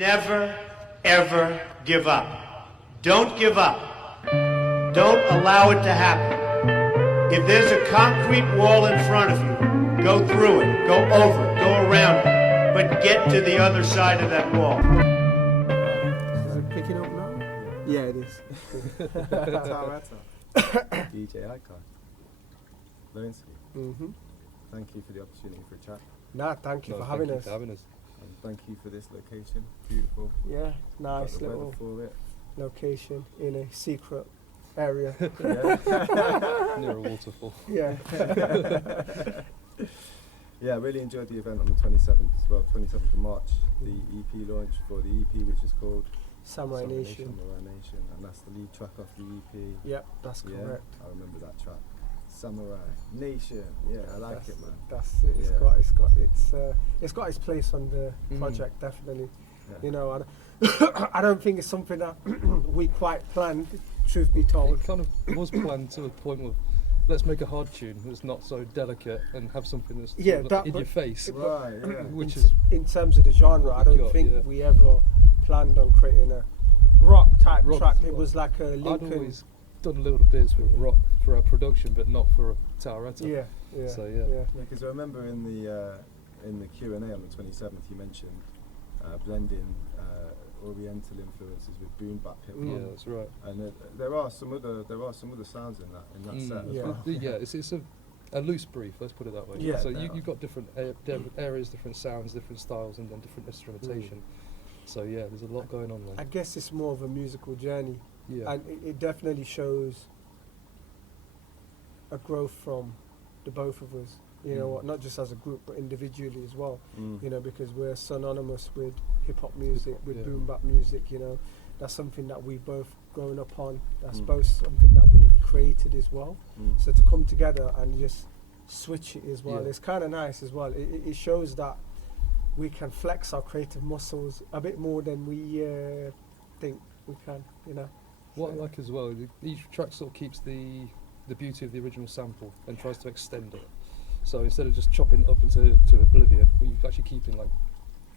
Never, ever give up. Don't give up. Don't allow it to happen. If there's a concrete wall in front of you, go through it, go over it, go around it, but get to the other side of that wall. Is it picking up now? Yeah, it is. Taoreta. DJ Icon. Loaneski. Thank you for the opportunity for a chat. Nah, thank you for having us. And thank you for this location. Beautiful. Yeah, nice Got the little weather for it. location in a secret area. Near a waterfall. Yeah. Yeah, I really enjoyed the event on the 27th of March, the EP launch for the EP, which is called Samurai Nation. And that's the lead track off the EP. Yep, that's correct. I remember that track. Samurai Nation. Yeah, I like it, man. That's it. It's got its place on the project, definitely. Yeah. You know, I don't think it's something that we quite planned. Truth be told, It kind of was planned to a point of, let's make a hard tune that's not so delicate and have something that's in your face. Right, yeah. Which is in terms of the genre, I don't think we ever planned on creating a rock type track. It was like a Lincoln. I'd always done little bits with rock for our production, but not for a Taoreta. Yeah. So Because I remember in the Q&A on the 27th, you mentioned blending Oriental influences with boom bap hip hop. Yeah, that's right. And there are some other sounds in that set. As well. Yeah, it's a loose brief. Let's put it that way. Yeah. So you've got different areas, different sounds, different styles, and then different instrumentation. So yeah, there's a lot going on there. I guess it's more of a musical journey, and it definitely shows a growth from the both of us. You know what? Not just as a group, but individually as well. You know, because we're synonymous with hip hop music, with boom bap music. You know, that's something that we've both grown up on. That's both something that we've created as well. So to come together and just switch it as well, it's kind of nice as well. It shows that we can flex our creative muscles a bit more than we think we can. You know. What I like as well, each track sort of keeps the beauty of the original sample and tries to extend it. So instead of just chopping it up into oblivion, we're actually keeping like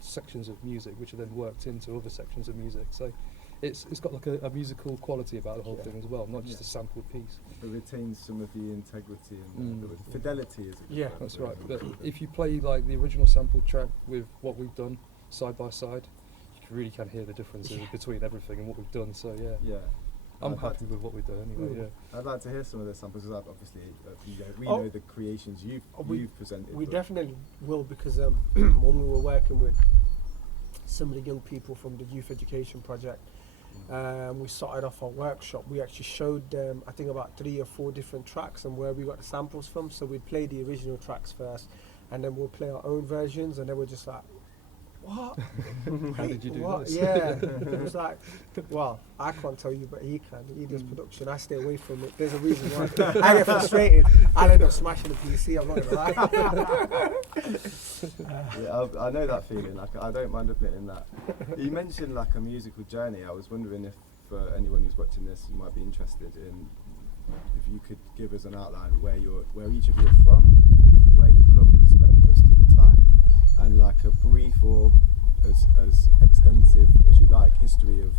sections of music which are then worked into other sections of music. So it's got like a musical quality about the whole thing as well, not just a sampled piece. It retains some of the integrity and the fidelity, is it? Yeah, that's right. But if you play like the original sampled track with what we've done side by side, you really can hear the differences between everything and what we've done. So yeah. I'm happy with what we do anyway. I'd like to hear some of the samples, because obviously we know the creations you've presented. We definitely will, because when we were working with some of the young people from the Youth Education Project, we started off our workshop. We actually showed them, I think, about 3 or 4 different tracks and where we got the samples from. So we'd play the original tracks first, and then we'll play our own versions, and then we're just like, what? How did you do this? Yeah, it was like, well, I can't tell you, but he can. He does production. I stay away from it. There's a reason why. I get frustrated. I'll end up smashing the PC. I'm not gonna lie. I know that feeling. Like, I don't mind admitting that. You mentioned like a musical journey. I was wondering if for anyone who's watching this, you might be interested in if you could give us an outline where each of you are from, where you currently spend most of your time, and like a brief or as extensive as you like history of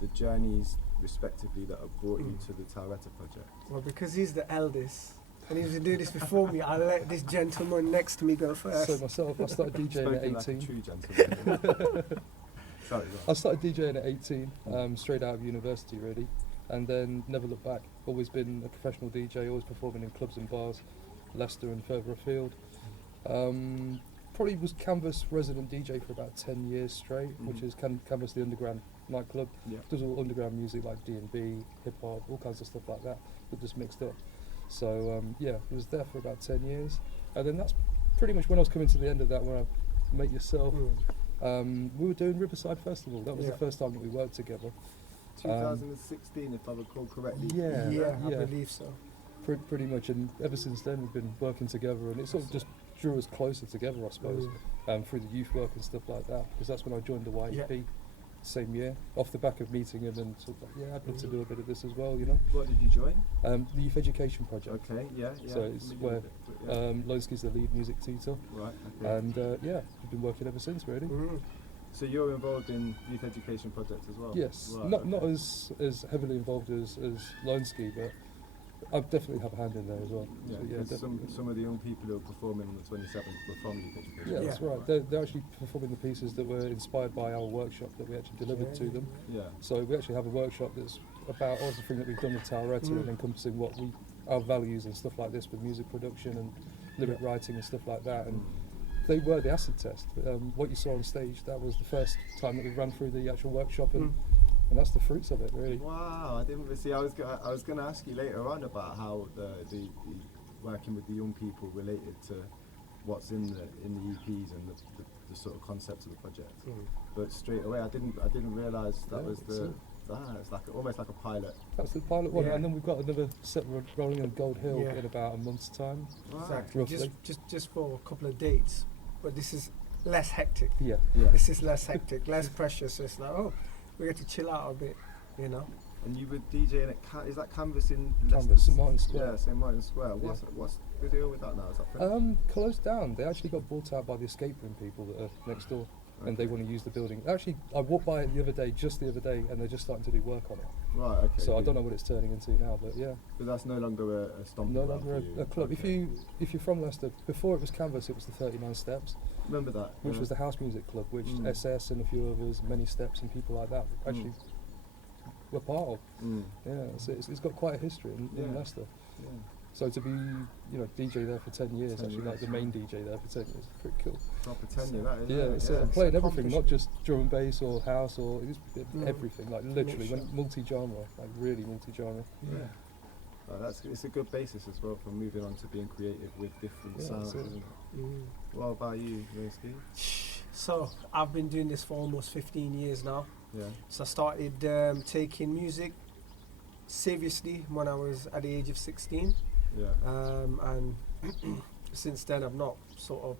the journeys respectively that have brought you to the Taoreta project. Well, because he's the eldest and he's been doing this before me, I'll let this gentleman next to me go first. So myself, I started DJing at 18. Like a true gentleman. Sorry, I started DJing at 18, straight out of university really, and then never looked back. Always been a professional DJ, always performing in clubs and bars, Leicester and further afield. Probably was Canvas resident DJ for about 10 years straight, which is Canvas, the underground nightclub. Does all underground music like D&B, hip hop, all kinds of stuff like that, but just mixed up. So was there for about 10 years, and then that's pretty much when I was coming to the end of that, where I met yourself. We were doing Riverside Festival. That was the first time that we worked together. 2016, if I recall correctly. I believe so. Pretty much, and ever since then we've been working together, and it sort of just drew us closer together, I suppose, through the youth work and stuff like that, because that's when I joined the YEP same year, off the back of meeting him, and sort of like, I'd love to do a bit of this as well, you know. What did you join? The Youth Education Project. Okay, So it's where Loaneski's the lead music tutor. Right, okay. And we've been working ever since, really. So you're involved in youth education projects as well? Yes, Right, not okay. as heavily involved as Loaneski, but I definitely have a hand in there as well. Yeah, So, because definitely. some of the young people who are performing on the 27th were from youth education. Yeah, Yeah. that's right. They're actually performing the pieces that were inspired by our workshop that we actually delivered to them. Yeah. So we actually have a workshop that's about everything that we've done with Taoreta and encompassing our values and stuff like this with music production and lyric writing and stuff like that. And they were the acid test. What you saw on stage, that was the first time that we ran through the actual workshop, and that's the fruits of it, really. Wow, I didn't see. I was going to ask you later on about how the working with the young people related to what's in the EPs and the sort of concept of the project. But straight away, I didn't realise that was it's like almost like a pilot. That's the pilot one, Yeah. and then we've got another set rolling in Gold Hill Yeah. in about a month's time. Exactly. Roughly. Just for a couple of dates, but this is less hectic. Yeah. Yeah. This is less hectic, less pressure. So it's like, oh, we get to chill out a bit, you know. And you were DJing at is that Canvas in Canvas, Leicester? St Martin's Square. Yeah, St Martin's Square. What's the deal with that now? Is that Closed down. They actually got bought out by the escape room people that are next door, and they want to use the building. Actually, I walked by it just the other day, and they're just starting to do work on it. right? Okay. So I good. don't know what it's turning into now, but yeah, But that's no longer a stomping no ground longer for you. a club. Okay. If you're from Leicester, before it was Canvas, it was the 39 Steps, Remember that? which yeah. was the house music club, which Mm. SS and a few others, Many Steps and people like that actually were part of. Yeah, so it's got quite a history in Yeah. Leicester. Yeah. So to be, DJ there for 10 years, 10 actually like the years, main DJ there for 10 years, is pretty cool. Proper tenure, that is. Yeah, isn't it? it's Yeah. playing it's everything, not just drum and bass or house or everything, like literally Mixture. multi-genre, like really multi-genre. Yeah. It's a good basis as well for moving on to being creative with different Yeah, sounds. that's it. Isn't it? What about you, Loaneski? So I've been doing this for almost 15 years now. Yeah. So I started taking music seriously when I was at the age of 16. Yeah. And since then I've not sort of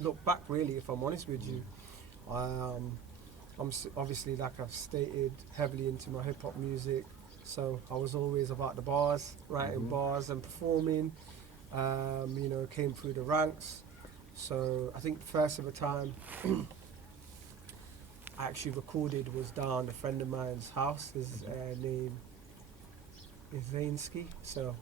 looked back really, if I'm honest with you. I'm obviously, like I've stated, heavily into my hip hop music, so I was always about the bars, writing bars and performing. Came through the ranks. So I think the first ever time I actually recorded was down a friend of mine's house. His name is Loaneski. So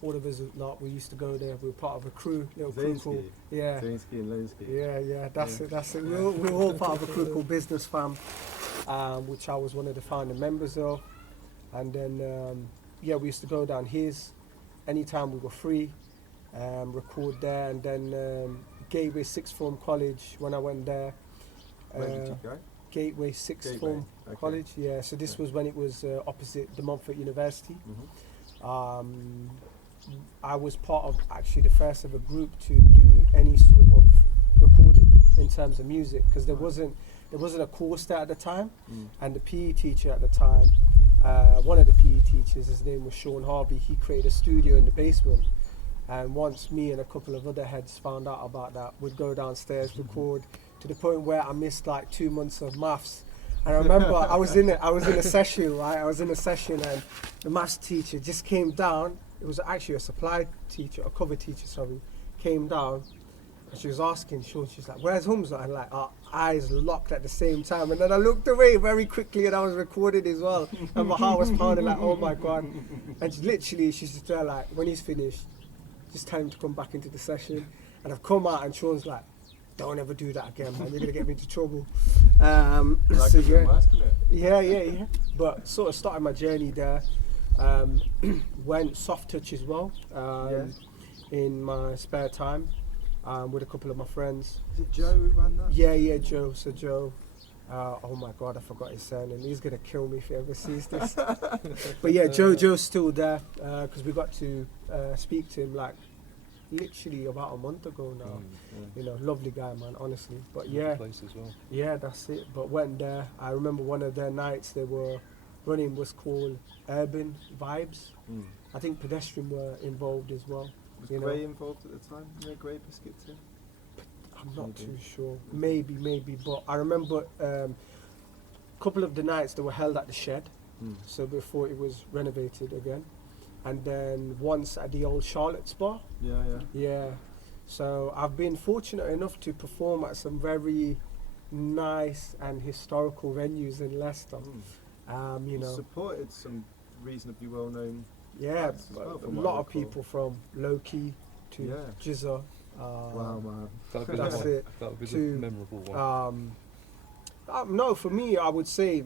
all of us, we used to go there. We were part of a crew, little crew Loaneski? called, yeah. Loaneski and Loaneski. Yeah, that's it. We're all part of a crew called Business Fam, which I was one of the founding members of. And then, we used to go down his anytime we were free, record there. And then Gateway Sixth Form College, when I went there. Where did you go? Gateway Sixth Gateway, Form okay. College, yeah. So this was when it was opposite the Montfort University. I was part of actually the first ever group to do any sort of recording in terms of music, because there wasn't a course there at the time, and the PE teacher at the time, one of the PE teachers, his name was Sean Harvey. He created a studio in the basement, and once me and a couple of other heads found out about that, we'd go downstairs, record, to the point where I missed like 2 months of maths. And I remember I was in a session, right? I was in a session, and the maths teacher just came down. It was actually a supply teacher, a cover teacher, sorry, came down, and she was asking Sean, she's like, "Where's Humza?" And like our eyes locked at the same time. And then I looked away very quickly, and I was recording as well. And my heart was pounding like, oh my God. And she's just there like, when he's finished, just tell him to come back into the session. And I've come out, and Sean's like, "Don't ever do that again, man. You're gonna get me into trouble." Like a good mask, isn't it? Yeah. But sort of started my journey there. Went soft touch as well in my spare time with a couple of my friends. Is it Joe who ran that? Yeah, Joe. So Joe, oh my God, I forgot his surname. He's gonna kill me if he ever sees this. But yeah, Joe's still there because we got to speak to him like literally about a month ago now. Lovely guy, man, honestly. But yeah, Place as well. yeah, that's it. But went there. I remember one of their nights they were running was called Urban Vibes. I think Pedestrian were involved as well. Was you know. Gray involved at the time? Gray Biscuit too? I'm not Maybe. too sure. Maybe. But I remember a couple of the nights they were held at the shed. So before it was renovated again. And then once at the old Charlotte's Bar. Yeah. Yeah. So I've been fortunate enough to perform at some very nice and historical venues in Leicester. You You know, supported some reasonably well-known. yeah, acts as well, a from what I lot of recall. people from Loaneski to Yeah. Jizza. Wow, man. That would be That's the one. it. That would be the To, memorable one. No, for me, I would say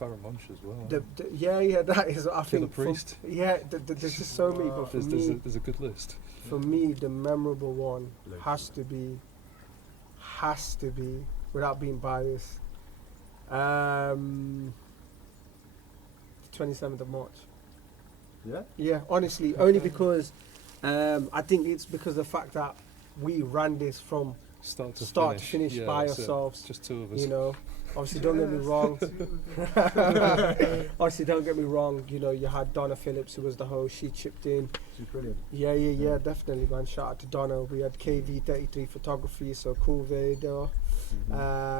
Farrah Munch as well. yeah, that is. I think Priest. there's just so many. But for There's a good list. for me, the memorable one Loads. has to be, without being biased, 27th of March. Yeah. Yeah, honestly, only because I think it's because of the fact that we ran this from Start to finish Yeah, by that's it. ourselves. Just two of us. You know, obviously, don't get me wrong. Obviously, don't get me wrong. You know, you had Donna Phillips, who was the host. She chipped in. She's brilliant. Yeah, definitely, man. Shout out to Donna. We had KV33 photography, so cool video.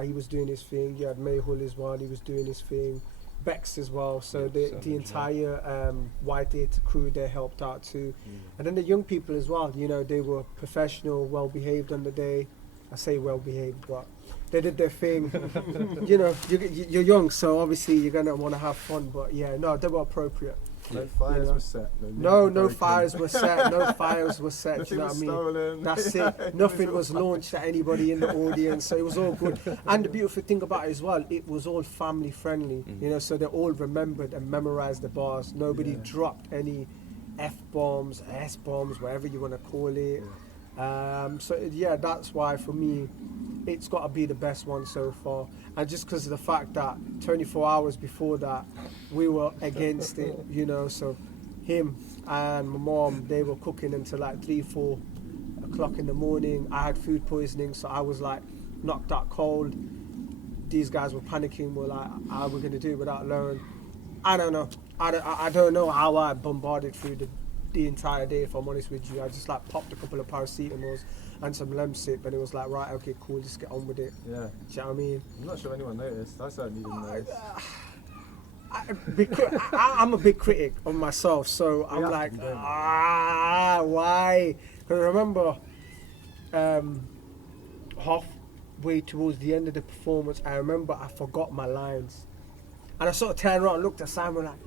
He was doing his thing. You had Mayhull as well. He was doing his thing. Bex as well. So Yeah, the entire White Theatre crew, they helped out too. And then the young people as well. You know, they were professional, well behaved on the day. I say well behaved, but they did their thing. You know, you're young, so obviously you're gonna want to have fun. But yeah, no, they were appropriate. No fires know. were set. No fires were set. No fires were set. Nothing You know what was I mean? stolen. That's Yeah, it. Nothing was launched at anybody in the audience, so it was all good. And the beautiful thing about it as well, it was all family friendly. You know, so they all remembered and memorized the bars. Nobody dropped any F-bombs, S-bombs, whatever you want to call it. So yeah, that's why for me, it's got to be the best one so far. And just because of the fact that 24 hours before that, we were against it, you know. So him and my mom, they were cooking until like 3-4 o'clock in the morning. I had food poisoning, so I was like knocked out cold. These guys were panicking. We're like, how are we going to do it without Lauren? I don't know. I don't know how I bombarded through the entire day, if I'm honest with you. I just like popped a couple of paracetamols and some Lemsip, and it was like, right, okay, cool, just get on with it. Yeah. Do you know what I mean? I'm not sure anyone noticed. I certainly didn't notice. I'm a big critic of myself, so I'm have to like, be, don't you? why? Because I remember halfway towards the end of the performance, I remember I forgot my lines. And I sort of turned around and looked at Simon like,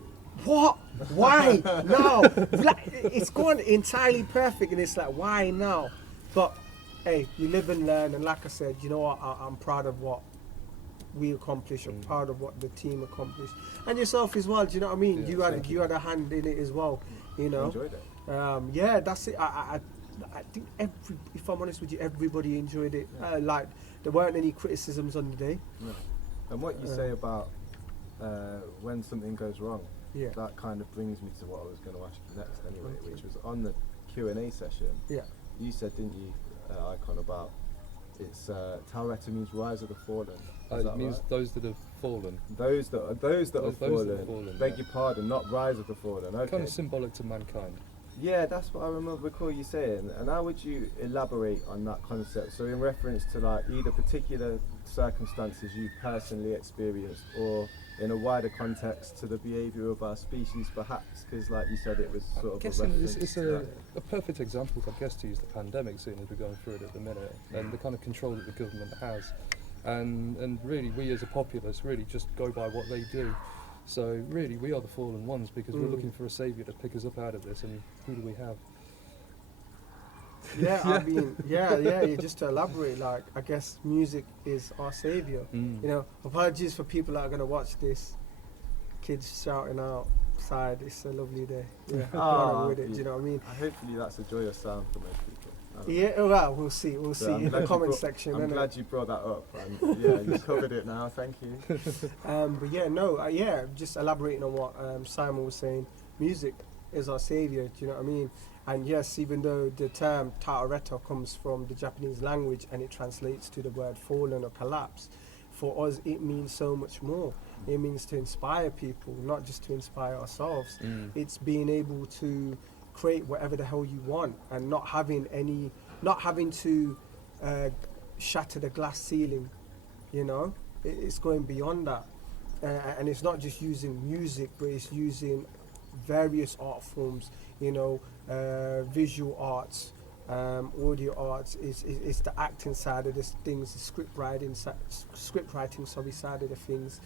what? Why? No. Like, it's gone entirely perfect, and it's like, why now? But hey, you live and learn, and like I said, you know what? I'm proud of what we accomplished. I'm proud of what the team accomplished, and yourself as well. Do you know what I mean? Yeah, you had a hand in it as well. You I know. enjoyed it. Yeah, that's it. I think if I'm honest with you, everybody enjoyed it. Like there weren't any criticisms on the day. No. And what you say about when something goes wrong, Yeah. that kind of brings me to what I was going to ask you next anyway, Okay. which was on the Q&A session. Yeah. You said, didn't you, Icon, about it's Taoreta means rise of the fallen. Is It that means right? those that have fallen. Those that have fallen. fallen, Beg yeah. your pardon, not rise of the fallen. Okay. Kind of symbolic to mankind. Yeah, that's what I recall you saying. And how would you elaborate on that concept? So in reference to like either particular circumstances you personally experienced, or in a wider context to the behaviour of our species, perhaps, because like you said, it was sort of a Guessing reference. it's to a perfect example, I guess, to use the pandemic, seeing as we're going through it at the minute, and the kind of control that the government has. And really, we as a populace really just go by what they do. So really, we are the fallen ones, because we're looking for a saviour to pick us up out of this, and who do we have? Yeah, I mean, yeah. Just to elaborate, like, I guess music is our savior. You know, apologies for people that are gonna watch this. Kids shouting outside. It's a lovely day. Yeah, Ah, with it. Do you know what I mean? Hopefully that's a joyous sound for most people. I don't know. Yeah, well, we'll see. We'll So see I'm in glad the you comment brought- section. I'm innit? glad you brought that up. And yeah, you covered it now. Thank you. But yeah, no, just elaborating on what Simon was saying. Music is our savior. Do you know what I mean? And yes, even though the term Taoreta comes from the Japanese language and it translates to the word fallen or collapse, for us it means so much more. It means to inspire people, not just to inspire ourselves. It's being able to create whatever the hell you want, and not having to shatter the glass ceiling. You know, it's going beyond that, and it's not just using music, but it's using various art forms. You know, visual arts, audio arts is the acting side of this things, the script writing side of the things,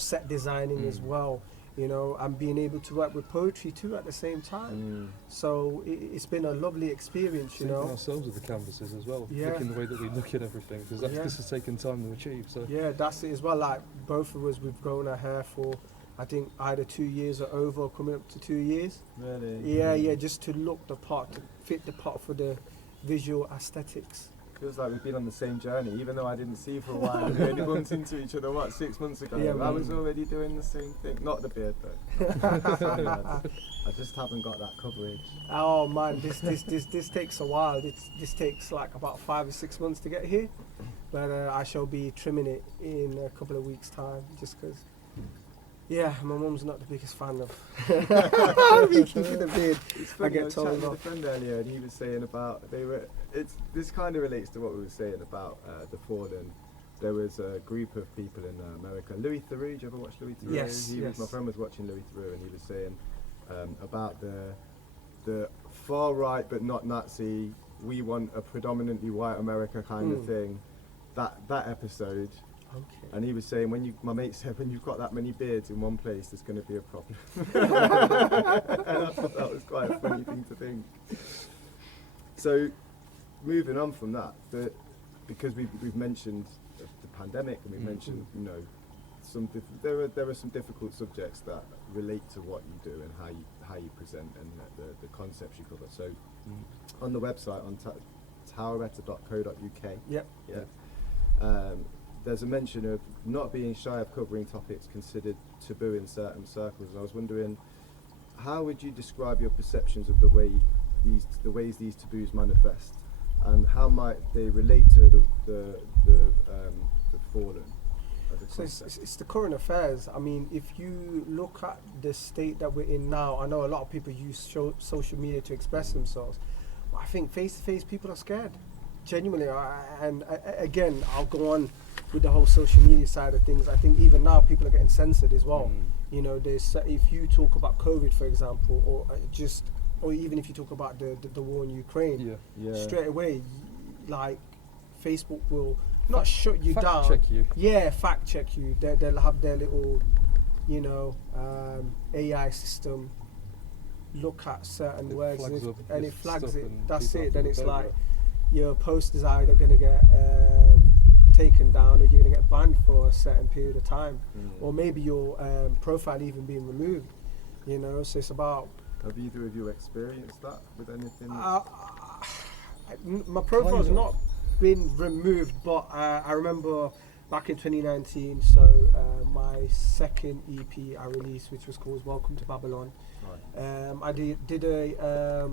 set designing as well, and being able to work with poetry too at the same time. So it's been a lovely experience, Seeing ourselves with the canvases as well, looking the way that we look at everything, because this has taken time to achieve. So yeah, that's it as well. Like both of us, we've grown our hair for, I think, either 2 years or over, coming up to 2 years. Really? Yeah, just to look the part, to fit the part for the visual aesthetics. Feels like we've been on the same journey, even though I didn't see you for a while. We only bumped into each other, 6 months ago? Yeah, I was already doing the same thing. Not the beard though. I just haven't got that coverage. Oh man, this takes a while. This takes like about 5 or 6 months to get here, but I shall be trimming it in a couple of weeks' time, just because. Yeah, my mum's not the biggest fan of me keeping the beard. It's funny, I was chatting with off. a friend earlier, and he was saying about this kind of relates to what we were saying about the Fallen. There was a group of people in America. Louis Theroux, did you ever watch Louis Theroux? Yes. My friend was watching Louis Theroux, and he was saying about the far right but not Nazi. We want a predominantly white America kind of thing. That episode. Okay. And he was saying, my mate said, when you've got that many beards in one place, there's going to be a problem. And I thought that was quite a funny thing to think. So, moving on from that, because we've mentioned the pandemic, and we've mentioned, there are some difficult subjects that relate to what you do and how you present and the concepts you cover. So, on the website on taoreta.co.uk. Yep. Yeah. There's a mention of not being shy of covering topics considered taboo in certain circles. I was wondering, how would you describe your perceptions of the ways these taboos manifest, and how might they relate to the Fallen? So it's the current affairs. I mean, if you look at the state that we're in now, I know a lot of people use social media to express themselves, but I think face-to-face people are scared. Genuinely, again, I'll go on with the whole social media side of things. I think even now people are getting censored as well. If you talk about COVID, for example, or even if you talk about the war in Ukraine, straight away, like Facebook will not shut you down. Fact check you. Yeah, fact check you. They'll have their little, AI system look at certain words, and it flags it. That's it. Then it's like your post is either going to get taken down, or you're going to get banned for a certain period of time, or maybe your profile even being removed. So it's about. Have either of you experienced that with anything? My profile's not been removed, but I remember back in 2019. So my second EP I released, which was called "Welcome to Babylon." Right. I did a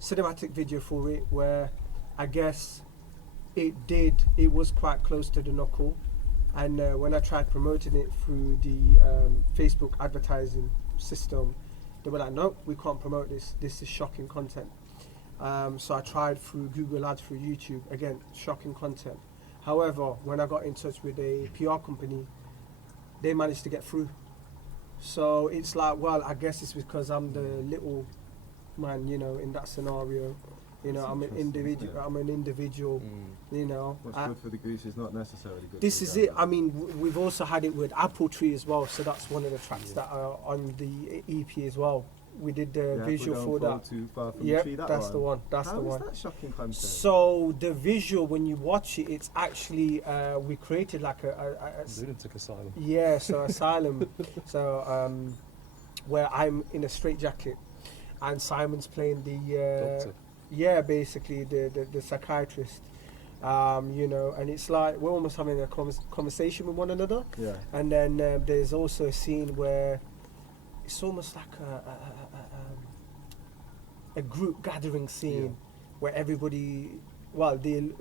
cinematic video for it where I guess it was quite close to the knuckle, and when I tried promoting it through the Facebook advertising system, they were like, nope, we can't promote this is shocking content. So I tried through Google Ads, through YouTube, again, shocking content. However, when I got in touch with a PR company, they managed to get through. So it's like, well, I guess it's because I'm the little man, in that scenario. I'm an individual. What's good for the goose is not necessarily good. This for is the it. gander. I mean, we've also had it with Apple Tree as well. So that's one of the tracks that are on the EP as well. We did the visual for that. Too far from Yep, the tree, that's the one. That's the one. How is that shocking content? So the visual, when you watch it, it's actually we created like a lunatic asylum. Yeah, so asylum. So where I'm in a straitjacket, and Simon's playing the Doctor. Yeah, basically the psychiatrist. And it's like we're almost having a conversation with one another. Yeah. And then there's also a scene where it's almost like a group gathering scene where everybody. Well, the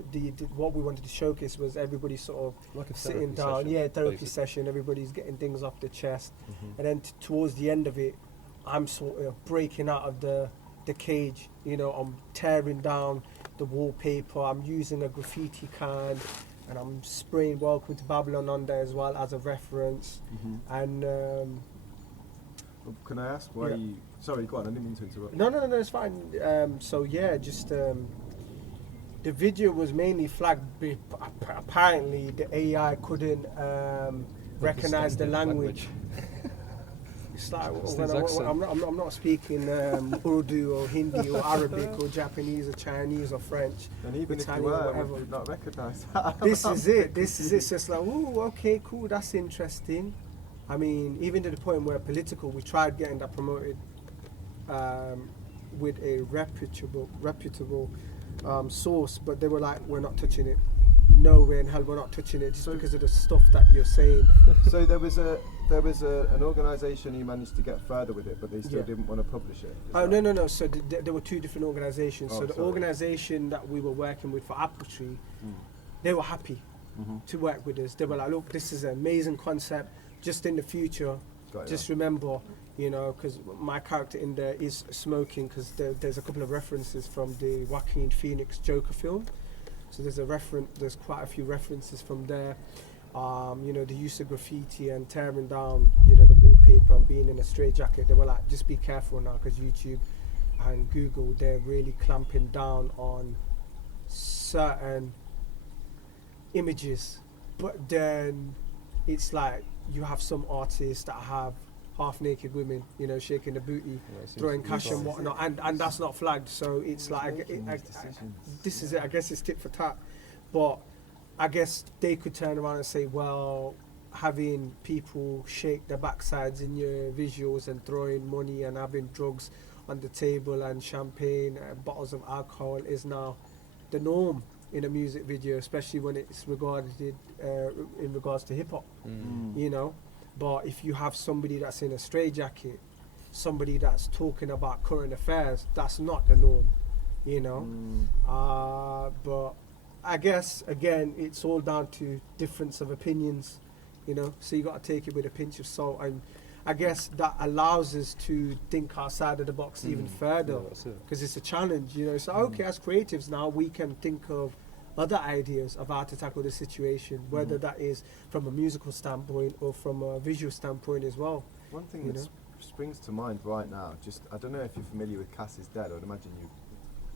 what we wanted to showcase was everybody sort of Like a sitting therapy down. session, Yeah, therapy basically. session. Everybody's getting things off their chest, and then towards the end of it, I'm sort of breaking out of the cage. I'm tearing down the wallpaper. I'm using a graffiti can, and I'm spraying "Welcome to Babylon" on there as well as a reference. And Can I ask why you... Sorry, go on, I didn't mean to interrupt. No, it's fine. So yeah, just the video was mainly flagged. Apparently, the AI couldn't recognize the language. It's like I'm not speaking Urdu or Hindi or Arabic or Japanese or Chinese or French. And even Italian or if you whatever. would not recognise that. This is it. It's just like, ooh, okay, cool, that's interesting. I mean, even to the point where political, we tried getting that promoted with a reputable source, but they were like, we're not touching it. No way in hell, we're not touching it, just because of the stuff that you're saying. So there was an organisation who managed to get further with it, but they still didn't want to publish it. Oh no. So there were two different organisations. Oh, so the organisation that we were working with for Apple Tree, they were happy to work with us. They were like, look, this is an amazing concept. Just in the future, just remember, you know, because my character in there is smoking, because there's a couple of references from the Joaquin Phoenix Joker film. So there's quite a few references from there. You know, the use of graffiti and tearing down, you know, the wallpaper and being in a straitjacket. They were like, just be careful now, because YouTube and Google, they're really clamping down on certain images. But then it's like, you have some artists that have half-naked women, you know, shaking the booty, throwing cash and whatnot, and that's not flagged. So it's like, this is it. I guess it's tit for tat. But I guess they could turn around and say, well, having people shake their backsides in your visuals and throwing money and having drugs on the table and champagne and bottles of alcohol is now the norm in a music video, especially when it's regarded in regards to hip hop, you know. But if you have somebody that's in a straitjacket, somebody that's talking about current affairs, that's not the norm, you know. But I guess again, it's all down to difference of opinions, you know. So you got to take it with a pinch of salt, and I guess that allows us to think outside of the box even further, because it's a challenge, you know. So okay, as creatives now, we can think of other ideas of how to tackle the situation, whether that is from a musical standpoint or from a visual standpoint as well. One thing that springs to mind right now, just I don't know if you're familiar with Cass is Dead. I would imagine you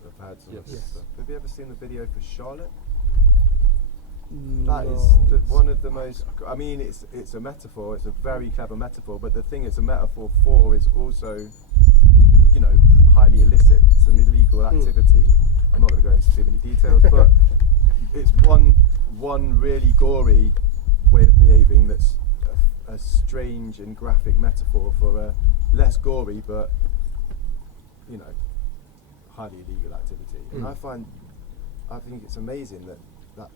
have heard some of this stuff. Have you ever seen the video for Charlotte? That is one of the most. I mean, it's a metaphor. It's a very clever metaphor. But the thing it's a metaphor for is also, you know, highly illicit. It's an illegal activity. I'm not going to go into too many details, but it's one really gory way of behaving that's a strange and graphic metaphor for a less gory but, you know, highly illegal activity. And I think it's amazing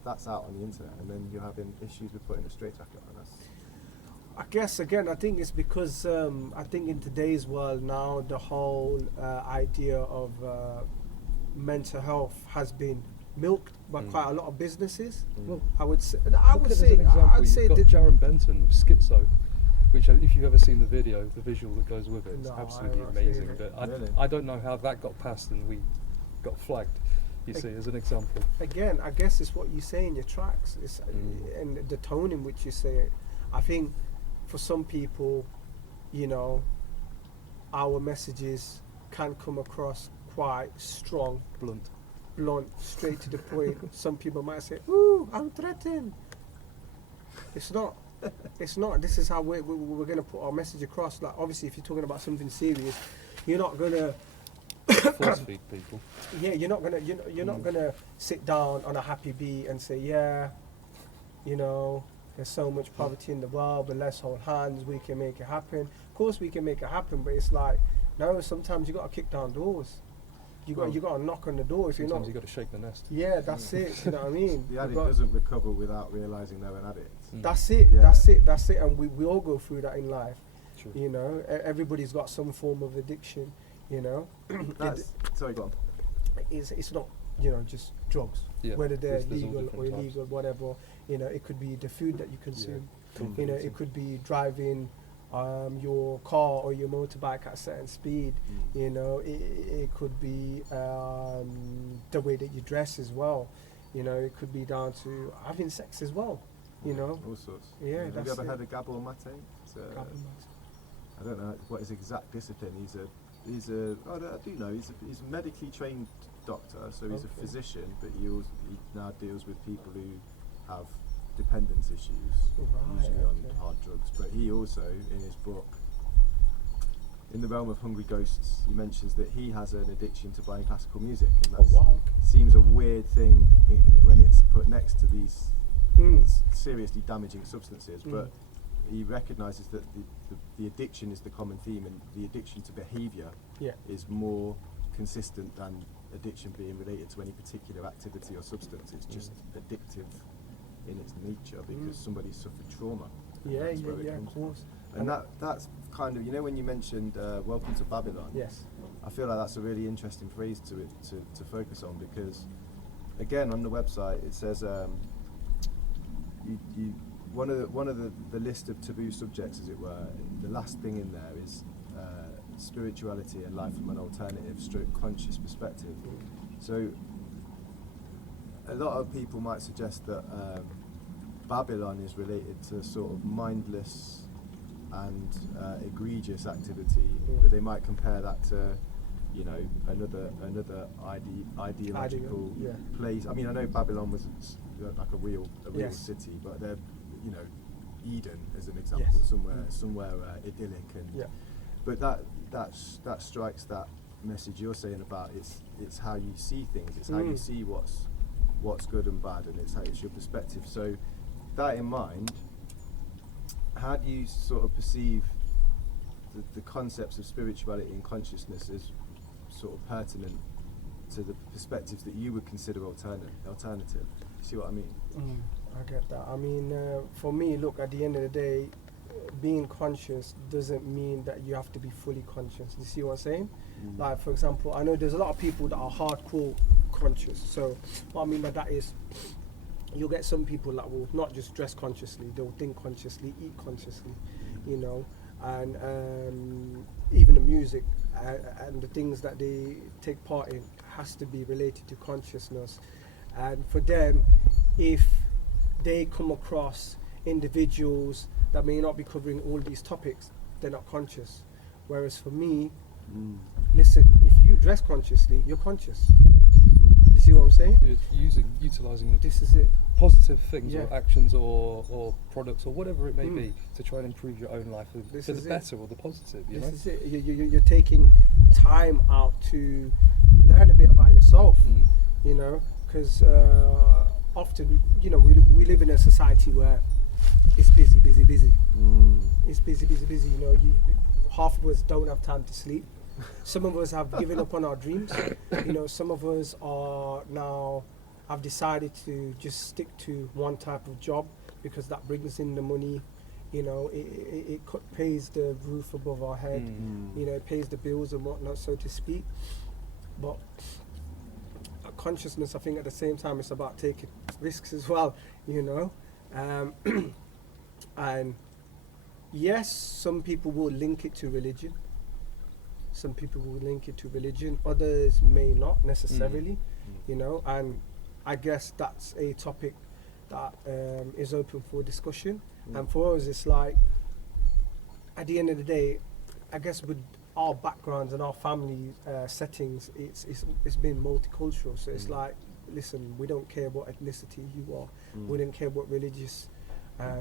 that's out on the internet, and then you're having issues with putting a straitjacket on us. I guess again, I think it's because I think in today's world now, the whole idea of mental health has been milked by quite a lot of businesses. Well, I would say I'd say you've got Jaron Benton with Schizo, which if you've ever seen the video, the visual that goes with it, it's absolutely amazing. But I don't know how that got passed and we got flagged. You see, as an example. Again, I guess it's what you say in your tracks, and the tone in which you say it. I think for some people, you know, our messages can come across quite strong, blunt, straight to the point. Some people might say, "Ooh, I'm threatened." It's not. This is how we're going to put our message across. Like, obviously, if you're talking about something serious, you're not going to force feed people. Yeah, you're not gonna sit down on a happy beat and say, yeah, you know, there's so much poverty in the world, but let's hold hands, we can make it happen. Of course we can make it happen, but it's like, no, sometimes you got to kick down doors. You got to knock on the door. If sometimes you got to shake the nest. Yeah, that's it. You know what I mean? The addict doesn't recover without realising they're an addict. That's it. Yeah. That's it. And we all go through that in life. True. You know, everybody's got some form of addiction. You know, sorry, go on. It's not, you know, just drugs, whether they're legal or illegal, types. Whatever. You know, it could be the food that you consume. You know, it could be driving your car or your motorbike at a certain speed. You know, it could be the way that you dress as well. You know, it could be down to having sex as well. You know, all sorts. Yeah. Have you ever had a gabble mate? I don't know what his exact discipline. He's a I do know he's a medically trained doctor, so he's a physician, but he now deals with people who have dependence issues, usually on hard drugs. But he also, in his book, In the Realm of Hungry Ghosts, he mentions that he has an addiction to buying classical music, and that seems a weird thing when it's put next to these seriously damaging substances. But he recognises that the addiction is the common theme, and the addiction to behaviour is more consistent than addiction being related to any particular activity or substance. It's just addictive in its nature because somebody suffered trauma. Yeah, of course. And that's kind of, you know, when you mentioned Welcome to Babylon. Yes. I feel like that's a really interesting phrase to focus on, because again on the website it says one of the list of taboo subjects, as it were, the last thing in there is spirituality and life from an alternative / conscious perspective. So a lot of people might suggest that Babylon is related to sort of mindless and egregious activity, that they might compare that to, you know, another ideological place. I mean, I know Babylon was like a real city, but they're, you know, Eden as an example, somewhere idyllic, and but that strikes that message you're saying about it's how you see things, it's how you see what's good and bad, and it's your perspective. So that in mind, how do you sort of perceive the concepts of spirituality and consciousness as sort of pertinent to the perspectives that you would consider alternative? See what I mean? I get that. I mean, for me, look, at the end of the day, being conscious doesn't mean that you have to be fully conscious. You see what I'm saying? Like, for example, I know there's a lot of people that are hardcore conscious. So what I mean by that is, you'll get some people that will not just dress consciously, they'll think consciously, eat consciously, you know, and even the music and the things that they take part in has to be related to consciousness. And for them, if they come across individuals that may not be covering all these topics, they're not conscious. Whereas for me, listen, if you dress consciously, you're conscious. You see what I'm saying? You're utilising this is it. Positive things or actions or products or whatever it may be to try and improve your own life for the better or the positive. You know? Is it. You're taking time out to learn a bit about yourself, you know, because often, you know, we live in a society where it's busy. It's busy. You know, half of us don't have time to sleep. Some of us have given up on our dreams. You know, some of us are now have decided to just stick to one type of job because that brings in the money. You know, it pays the roof above our head. You know, it pays the bills and whatnot, so to speak. But consciousness, I think, at the same time, it's about taking risks as well. You know, and yes, some people will link it to religion. Some people will link it to religion. Others may not necessarily. You know, and I guess that's a topic that is open for discussion. And for us, it's like, at the end of the day, I guess with our backgrounds and our family settings, it's been multicultural. So it's like, listen, we don't care what ethnicity you are. We don't care what religious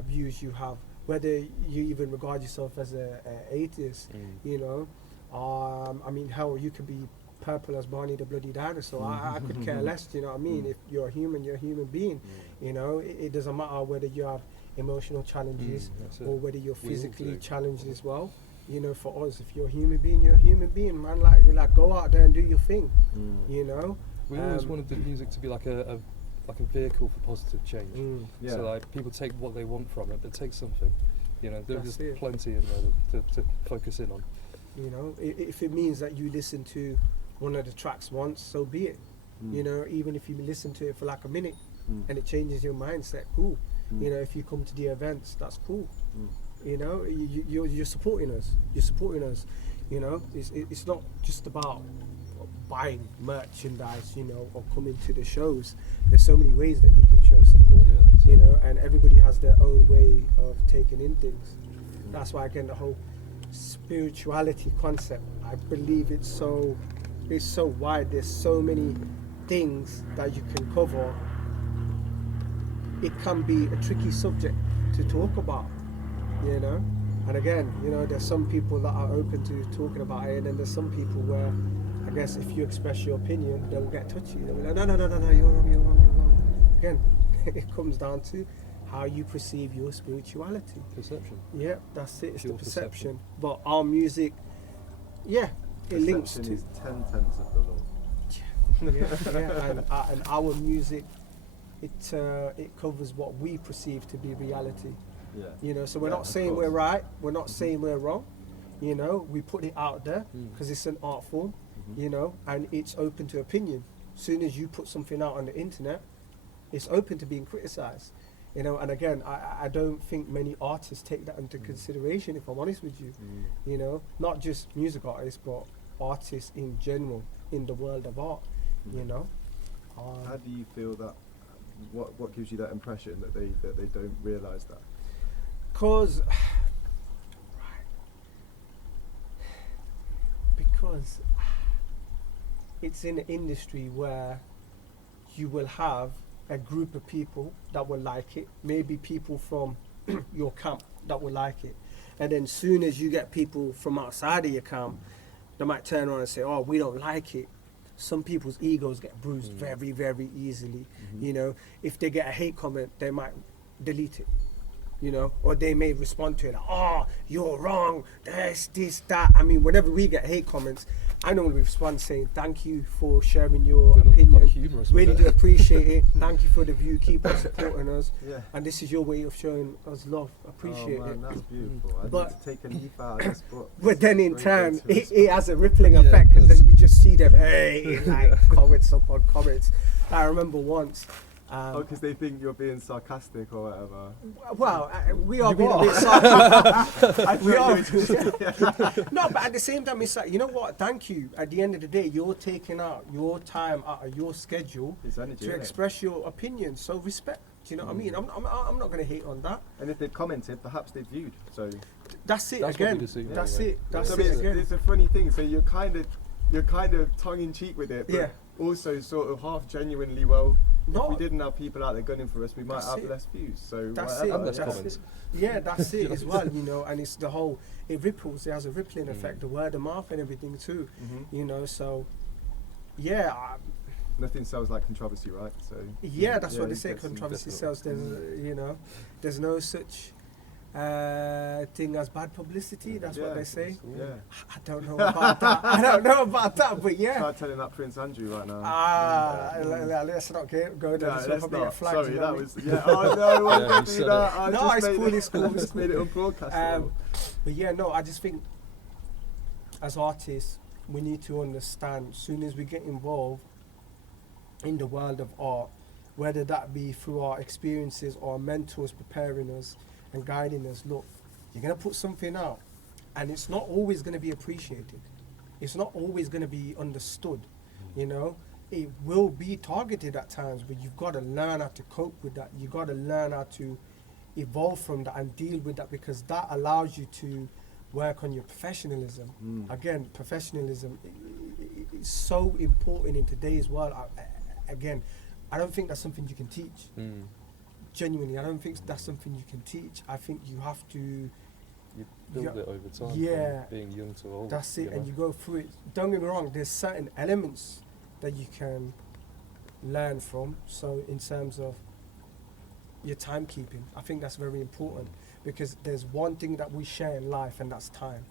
views you have. Whether you even regard yourself as an atheist, you know. I mean, hell, you could be purple as Barney the Bloody Dinosaur. I could care less, you know what I mean? If you're a human being. You know, it doesn't matter whether you have emotional challenges or whether you're physically challenged as well. You know, for us, if you're a human being, you're a human being, man. Like go out there and do your thing. You know. We always wanted the music to be like a vehicle for positive change. So like people take what they want from it, but take something. You know, there's plenty in there to focus in on. You know, if it means that you listen to one of the tracks once, so be it. You know, even if you listen to it for like a minute and it changes your mindset, cool. You know, if you come to the events, that's cool. You know, you're supporting us. You're supporting us. You know, it's not just about buying merchandise, you know, or coming to the shows. There's so many ways that you can show support. You know, and everybody has their own way of taking in things. That's why, again, the whole spirituality concept, I believe it's so wide. There's so many things that you can cover. It can be a tricky subject to talk about, you know. And again, you know, there's some people that are open to talking about it, and then there's some people where, I guess, if you express your opinion, they'll get touchy. They'll be like, no, you're wrong. Again, it comes down to how you perceive your spirituality. Perception. Yeah, that's it. It's Pure the perception. perception. But our music, yeah, it links Perception to. is 10/10 of the law. Yeah, and our music, it covers what we perceive to be reality. Yeah. You know, so we're Yeah, not of saying course. we're right. We're not saying we're wrong. You know, we put it out there because it's an art form. You know, and it's open to opinion. Soon as you put something out on the internet, it's open to being criticised. You know, and again, I don't think many artists take that into consideration, if I'm honest with you. You know, not just music artists, but artists in general in the world of art. You know. How do you feel that? What gives you that impression that they don't realise that? Because it's in an industry where you will have a group of people that will like it, maybe people from your camp that will like it, and then soon as you get people from outside of your camp, they might turn around and say, oh, we don't like it. Some people's egos get bruised very, very easily. You know, if they get a hate comment, they might delete it. You know, or they may respond to it, like, oh, you're wrong, this, that. I mean, whenever we get hate comments, I normally respond saying, thank you for sharing your They're not quite opinion. humorous with Really it. do appreciate it. Thank you for the view. Keep on supporting us. Yeah. And this is your way of showing us love. Appreciate oh man, it. that's beautiful. I But- need to take a leaf out of this book. But then in Very turn, good to it has a rippling Yeah, effect it because does. then you just see them, hey, like comments upon comments. I remember once. because they think you're being sarcastic or whatever. Well, we are You being a are. bit sarcastic. We are. are. No, but at the same time, it's like, you know what? Thank you. At the end of the day, you're taking out your time out of your schedule It's energy, to innit? express your opinion. So respect. You know what I mean? I'm not going to hate on that. And if they'd commented, perhaps they'd viewed. So That's it That's what again. we just see That's anyway. it. That's so it it's, again. it's a funny thing. So you're kind of tongue in cheek with it, but Yeah. also sort of half genuinely. Well, No. if we didn't have people out there gunning for us, we might That's have it. less views. So That's whatever. it. And less That's comments. it. Yeah, that's it as well. You know, and it's the whole. It ripples. It has a rippling effect. The word of mouth and everything too. You know, so yeah. Nothing sells like controversy, right? So Yeah, that's what they you say. get some- Controversy definitely. sells. There's, you know, there's no such thing as bad publicity. That's what Yeah. they say. Yeah. I don't know about that. I don't know about that, but yeah. Try telling that Prince Andrew right now. Let's not go there. No, so let's probably not. get flagged, Sorry, you know that what I mean? was yeah. Oh no, I Yeah, don't you do said that. it. I No, just it's made cool, it- it's cool, I it's just made it cool. on broadcast. But yeah, no, I just think as artists, we need to understand, as soon as we get involved in the world of art, whether that be through our experiences or our mentors preparing us and guiding us, look, you're going to put something out and it's not always going to be appreciated. It's not always going to be understood, you know. It will be targeted at times, but you've got to learn how to cope with that. You've got to learn how to evolve from that and deal with that, because that allows you to work on your professionalism. Again, professionalism is so important in today's world. Again, I don't think that's something you can teach. Genuinely, I don't think that's something you can teach. I think you have to. You build Yeah. it over time. Yeah. From being young to old. That's it, you and know? you go through it. Don't get me wrong. There's certain elements that you can learn from. So in terms of your timekeeping, I think that's very important, because there's one thing that we share in life, and that's time.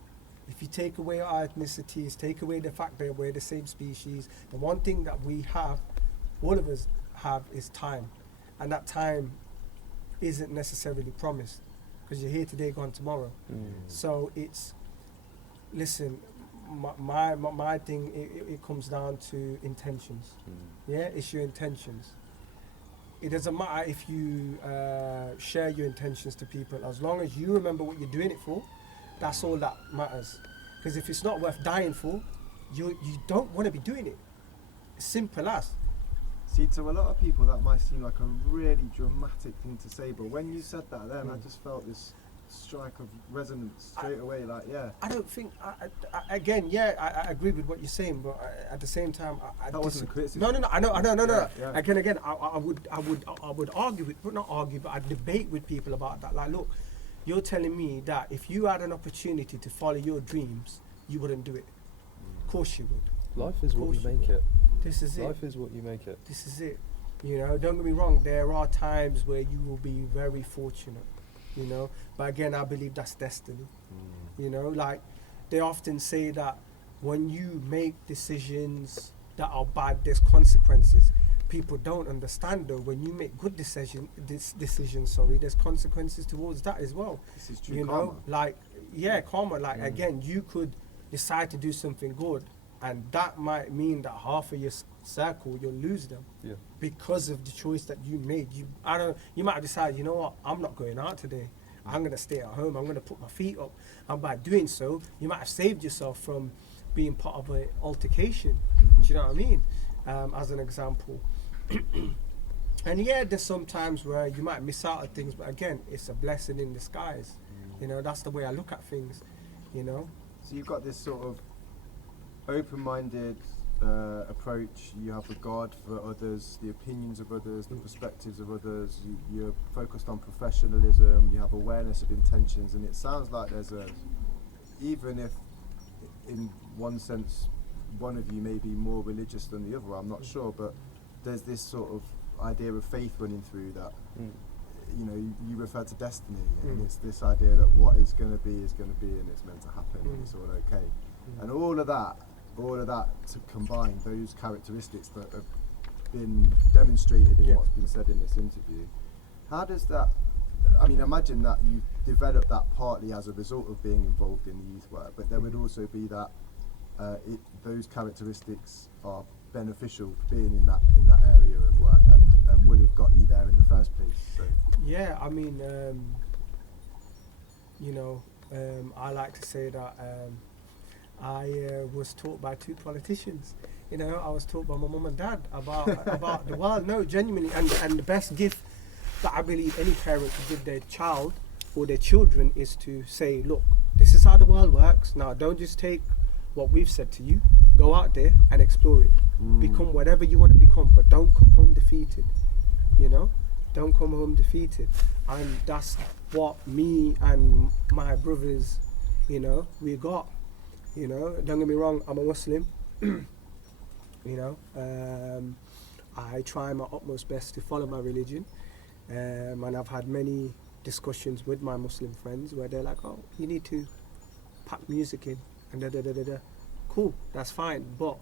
If you take away our ethnicities, take away the fact that we're the same species, the one thing that we have, all of us have, is time. And that time isn't necessarily promised, because you're here today, gone tomorrow. So it's, listen, my thing, it comes down to intentions. Yeah, it's your intentions. It doesn't matter if you share your intentions to people, as long as you remember what you're doing it for. That's all that matters. Because if it's not worth dying for, you don't want to be doing it. Simple as. See, to a lot of people that might seem like a really dramatic thing to say, but when you said that then, I just felt this strike of resonance straight away. Like, yeah, I don't think. I agree with what you're saying, but at the same time, that wasn't a criticism. No. I know. Yeah. Again, I would argue with, but not argue, but I debate with people about that. Like, look, you're telling me that if you had an opportunity to follow your dreams, you wouldn't do it. Of course you would. Life is what you make it. This is it. Life is what you make it. This is it. You know, don't get me wrong. There are times where you will be very fortunate. You know, but again, I believe that's destiny. You know, like they often say that when you make decisions that are bad, there's consequences. People don't understand though. When you make good decisions, there's consequences towards that as well. This is true. You karma. know, like karma. Like again, you could decide to do something good, and that might mean that half of your circle you'll lose them. Yeah. Because of the choice that you made. You might have decided, you know what, I'm not going out today. I'm going to stay at home. I'm going to put my feet up. And by doing so, you might have saved yourself from being part of an altercation. Do you know what I mean? As an example. And yeah, there's some times where you might miss out on things, but again, it's a blessing in disguise. You know, that's the way I look at things, you know. So you've got this sort of open-minded approach. You have regard for others, the opinions of others, the perspectives of others. You're focused on professionalism. You have awareness of intentions, and it sounds like there's even if in one sense one of you may be more religious than the other, I'm not sure, but there's this sort of idea of faith running through that. You know, you refer to destiny, and it's this idea that what is going to be, and it's meant to happen, and it's all okay. And all of that to combine those characteristics that have been demonstrated in what's been said in this interview. How does that, I mean, imagine that you developed that partly as a result of being involved in the youth work, but there would also be that those characteristics are beneficial being in that area of work and would have got you there in the first place. So. Yeah, I mean, I like to say that I was taught by two politicians. You know, I was taught by my mum and dad about the world. No, genuinely, and the best gift that I believe any parent could give their child or their children is to say, look, this is how the world works. Now, don't just take what we've said to you. Go out there and explore it. Become whatever you want to become, but don't come home defeated. You know, don't come home defeated. And that's what me and my brothers, you know, we got. You know, don't get me wrong, I'm a Muslim. You know, I try my utmost best to follow my religion. And I've had many discussions with my Muslim friends where they're like, oh, you need to pack music in and da-da-da-da-da. Cool, that's fine. But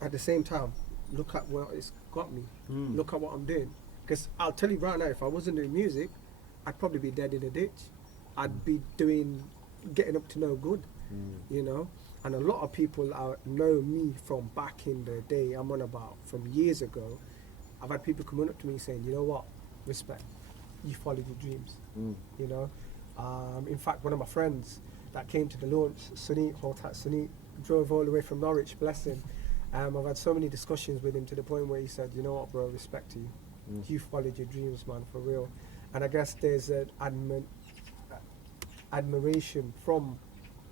at the same time, look at where it's got me. Look at what I'm doing. Because I'll tell you right now, if I wasn't doing music, I'd probably be dead in a ditch. I'd be getting up to no good. You know, and a lot of people know me from back in the day. I'm on about from years ago. I've had people coming up to me saying, you know what, respect, you followed your dreams. You know, in fact, one of my friends that came to the launch, Sunit, drove all the way from Norwich, bless him. I've had so many discussions with him to the point where he said, you know what, bro, respect to you. You followed your dreams, man, for real. And I guess there's an admiration from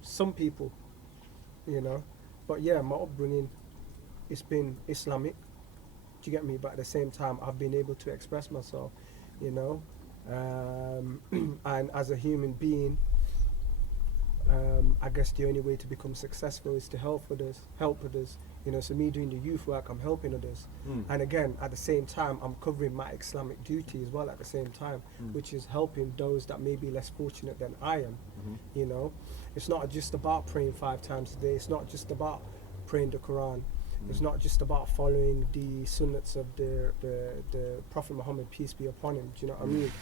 some people, you know, but yeah, my upbringing, it's been Islamic. Do you get me? But at the same time, I've been able to express myself, you know, and as a human being, I guess the only way to become successful is to help others. You know, so me doing the youth work, I'm helping others. And again, at the same time, I'm covering my Islamic duty as well at the same time, which is helping those that may be less fortunate than I am. You know, it's not just about praying 5 times a day. It's not just about praying the Quran. It's not just about following the sunnats of the Prophet Muhammad, peace be upon him. Do you know what I mean?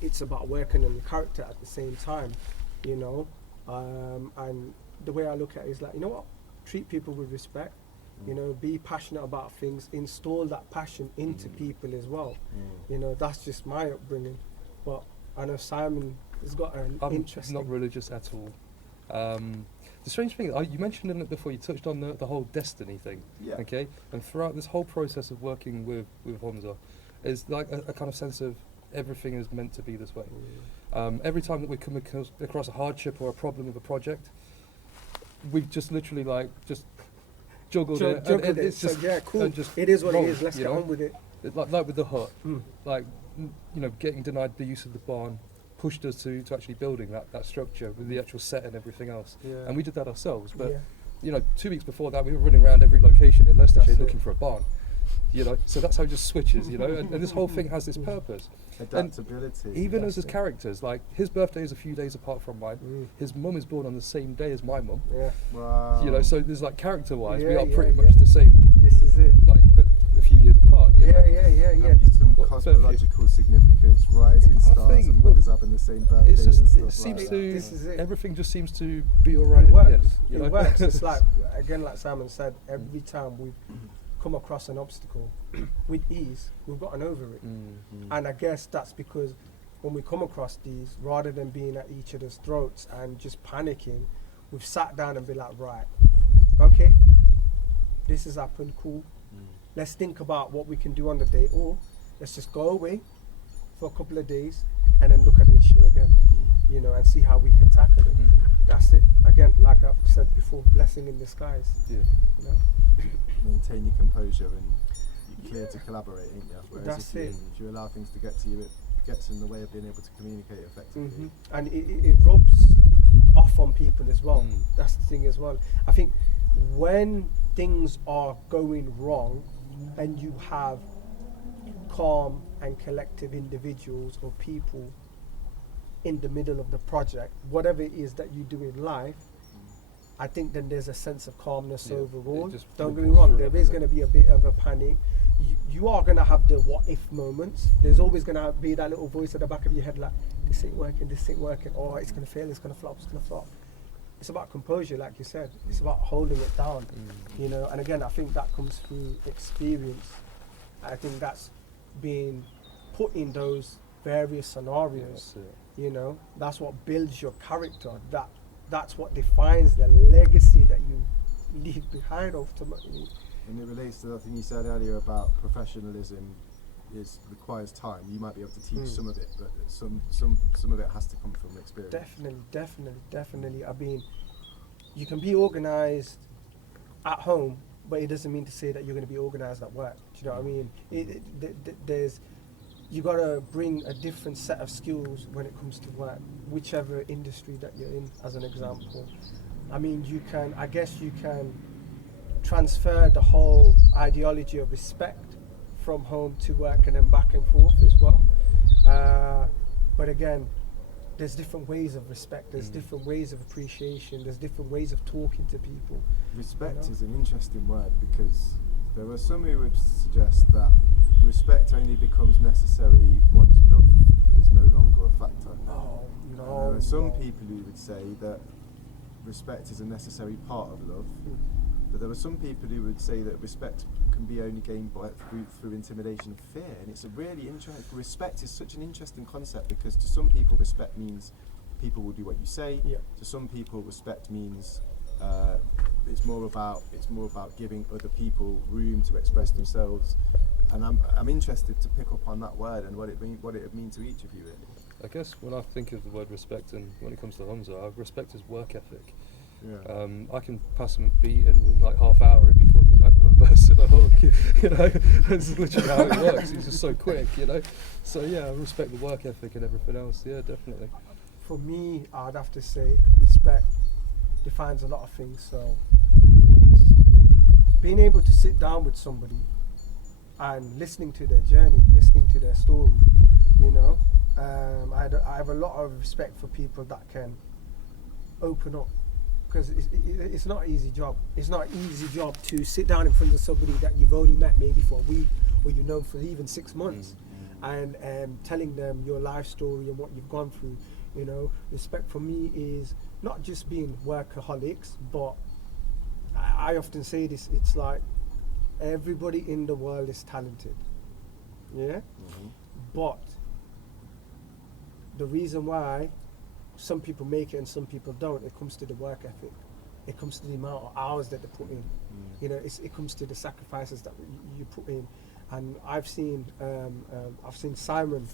It's about working on your character at the same time, you know. And the way I look at it is like, you know what? Treat people with respect, you know, be passionate about things, install that passion into people as well. You know, that's just my upbringing. But I know Simon has got an interesting... I'm not religious at all. The strange thing, you mentioned in it before, you touched on the whole destiny thing, okay? And throughout this whole process of working with Hamza, is like a kind of sense of everything is meant to be this way. Every time that we come across a hardship or a problem with a project, we've just literally like just juggled it. And it's So, just yeah, cool. and just It is what rolled, it is. Let's you get know? on with it. Like with the hut, like getting denied the use of the barn pushed us to actually building that structure with the actual set and everything else. Yeah. And we did that ourselves. But Yeah. 2 weeks before that, we were running around every location in Leicestershire That's it. looking for a barn. So that's how it just switches, and this whole thing has this purpose. Adaptability. Even as characters, like his birthday is a few days apart from mine. His mum is born on the same day as my mum. Yeah. Wow. So there's like character-wise, we Yeah, are yeah, pretty yeah. much the same, This is it. like but a few years apart. you know? Yeah. Maybe some What, cosmological significance, rising I stars, think, and mothers having the same birthday. It's just and it stuff seems like to This is it. everything just seems to be alright It in works. the end. You know? It works. It's like, again, like Simon said, every time we come across an obstacle with ease, we've gotten over it. And I guess that's because when we come across these, rather than being at each other's throats and just panicking, we've sat down and be like, right, okay, this has happened, cool. Let's think about what we can do on the day, or let's just go away for a couple of days and then look at the issue again, and see how we can tackle it. That's it. Again, like I've said before, blessing in disguise. Yeah. You know? maintain your composure and you're clear to collaborate, ain't you? Whereas That's if it. you allow things to get to you, it gets in the way of being able to communicate effectively. And it rubs off on people as well. That's the thing as well. I think when things are going wrong and you have calm and collective individuals or people in the middle of the project, whatever it is that you do in life, I think then there's a sense of calmness overall. Don't get me wrong, there is going to be a bit of a panic. You are going to have the what if moments. There's always going to be that little voice at the back of your head like, this ain't working, oh, it's going to fail, it's going to flop. It's about composure, like you said. It's about holding it down, and again, I think that comes through experience. I think that's being put in those various scenarios, that's what builds your character. That's what defines the legacy that you leave behind ultimately. And it relates to the thing you said earlier about professionalism requires time. You might be able to teach some of it, but some of it has to come from experience. Definitely. I mean, you can be organised at home, but it doesn't mean to say that you're going to be organised at work. Do you know what I mean? You got to bring a different set of skills when it comes to work, whichever industry that you're in, as an example. I mean, you can transfer the whole ideology of respect from home to work and then back and forth as well. But again, there's different ways of respect, there's different ways of appreciation, there's different ways of talking to people. Respect is an interesting word, because there are some who would suggest that respect only becomes necessary once love is no longer a factor. No. There are some people who would say that respect is a necessary part of love, but there are some people who would say that respect can be only gained through intimidation and fear. And it's a really interesting. Respect is such an interesting concept, because to some people respect means people will do what you say. Yeah. To some people respect means it's more about giving other people room to express themselves. And I'm interested to pick up on that word and what it would mean to each of you, really. I guess when I think of the word respect, and when it comes to Hamza, I respect his work ethic. Yeah. I can pass him a beat and in like half hour he'd be calling me back with a verse and a hook, That's literally how it works. He's just so quick, So yeah, I respect the work ethic and everything else. Yeah, definitely. For me, I'd have to say respect defines a lot of things. So it's being able to sit down with somebody and listening to their journey, listening to their story, I have a lot of respect for people that can open up, because it's not an easy job. It's not an easy job to sit down in front of somebody that you've only met maybe for a week, or you've known for even 6 months, and telling them your life story and what you've gone through. Respect for me is not just being workaholics, but I often say this, it's like everybody in the world is talented, but the reason why some people make it and some people don't, it comes to the work ethic, it comes to the amount of hours that they put in, it comes to the sacrifices that you put in. And I've seen Simon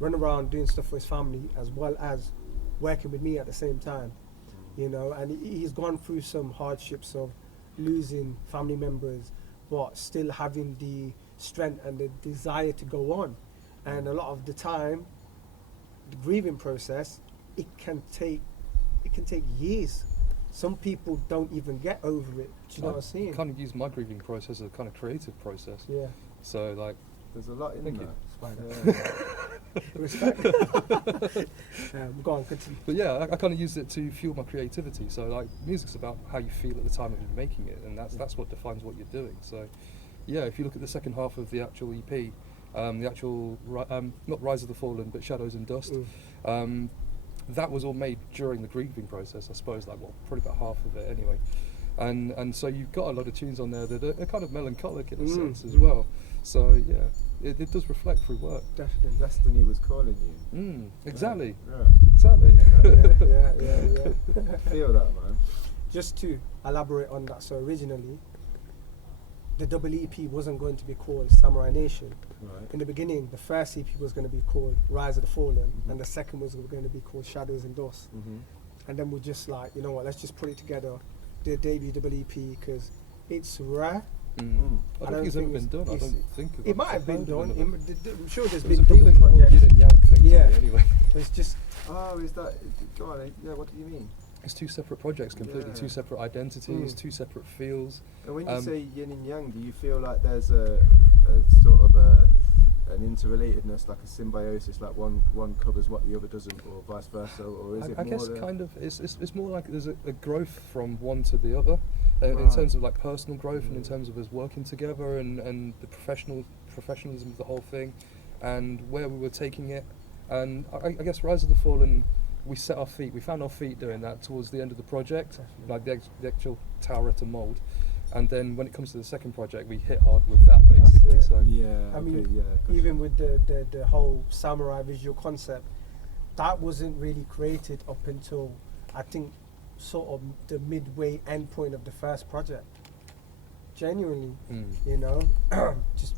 run around doing stuff for his family as well as working with me at the same time, you know. And he's gone through some hardships of losing family members, but still having the strength and the desire to go on. And a lot of the time, the grieving process, it can take years. Some people don't even get over it. Do you know what I'm saying? I kind of use my grieving process as a kind of creative process. Yeah. So like, There's a lot in Thank that. you. Yeah. Respect. Go on, continue. but yeah, I kind of use it to fuel my creativity. So like, music's about how you feel at the time of you making it, and that's what defines what you're doing. So yeah, if you look at the second half of the actual EP, the actual not Rise of the Fallen, but Shadows and Dust. That was all made during the grieving process, I suppose. Like, well, probably about half of it anyway. And so you've got a lot of tunes on there that are kind of melancholic in a sense as well. So yeah, it does reflect through work. Definitely. Destiny was calling you. Exactly. Yeah. Exactly. Yeah. Feel that, man. Just to elaborate on that, so originally, the double EP wasn't going to be called Samurai Nation. Right. In the beginning, the first EP was going to be called Rise of the Fallen, and the second was going to be called Shadows and Dust. And then we're just like, you know what, let's just put it together, the debut double EP, because it's rare. I don't think it's ever been done. I don't think it might have been done. I'm sure there's There's been a feeling double the whole yin projects. and yang thing. Yeah. To me anyway. It's just Oh, is that? Go on. Yeah. What do you mean? It's two separate projects, completely Yeah. two separate identities, two separate feels. And when you Um, say yin and yang, do you feel like there's a sort of an interrelatedness, like a symbiosis, like one covers what the other doesn't, or vice versa, or is it I more guess the- kind of it's more like there's a growth from one to the other, in Right. terms of like personal growth and in terms of us working together and the professionalism of the whole thing, and where we were taking it. And I guess Rise of the Fallen, we found our feet doing that towards the end of the project, like the actual Taoreta mould. And then when it comes to the second project, we hit hard with that basically. it. So Yeah. I mean, okay, yeah. gotcha. even with the whole samurai visual concept, that wasn't really created up until I think sort of the midway end point of the first project. Genuinely, you know, just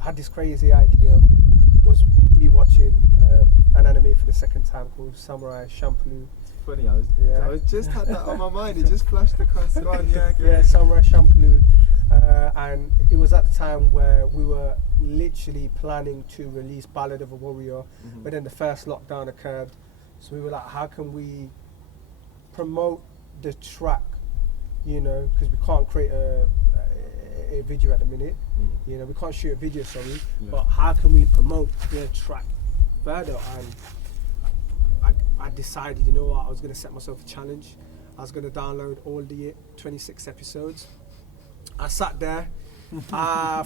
had this crazy idea, was rewatching an anime for the second time called Samurai Champloo. Funny, Yeah. I just had that on my mind. It just flashed across. Go on, yeah, go Yeah, on. Samurai Champloo. And it was at the time where we were literally planning to release Ballad of a Warrior, but then the first lockdown occurred. So we were like, how can we promote the track, you know, because we can't create a video at the minute, you know, we can't shoot a video, sorry, but how can we promote the track further? And I decided, you know what, I was going to set myself a challenge. I was going to download all the 26 episodes. I sat there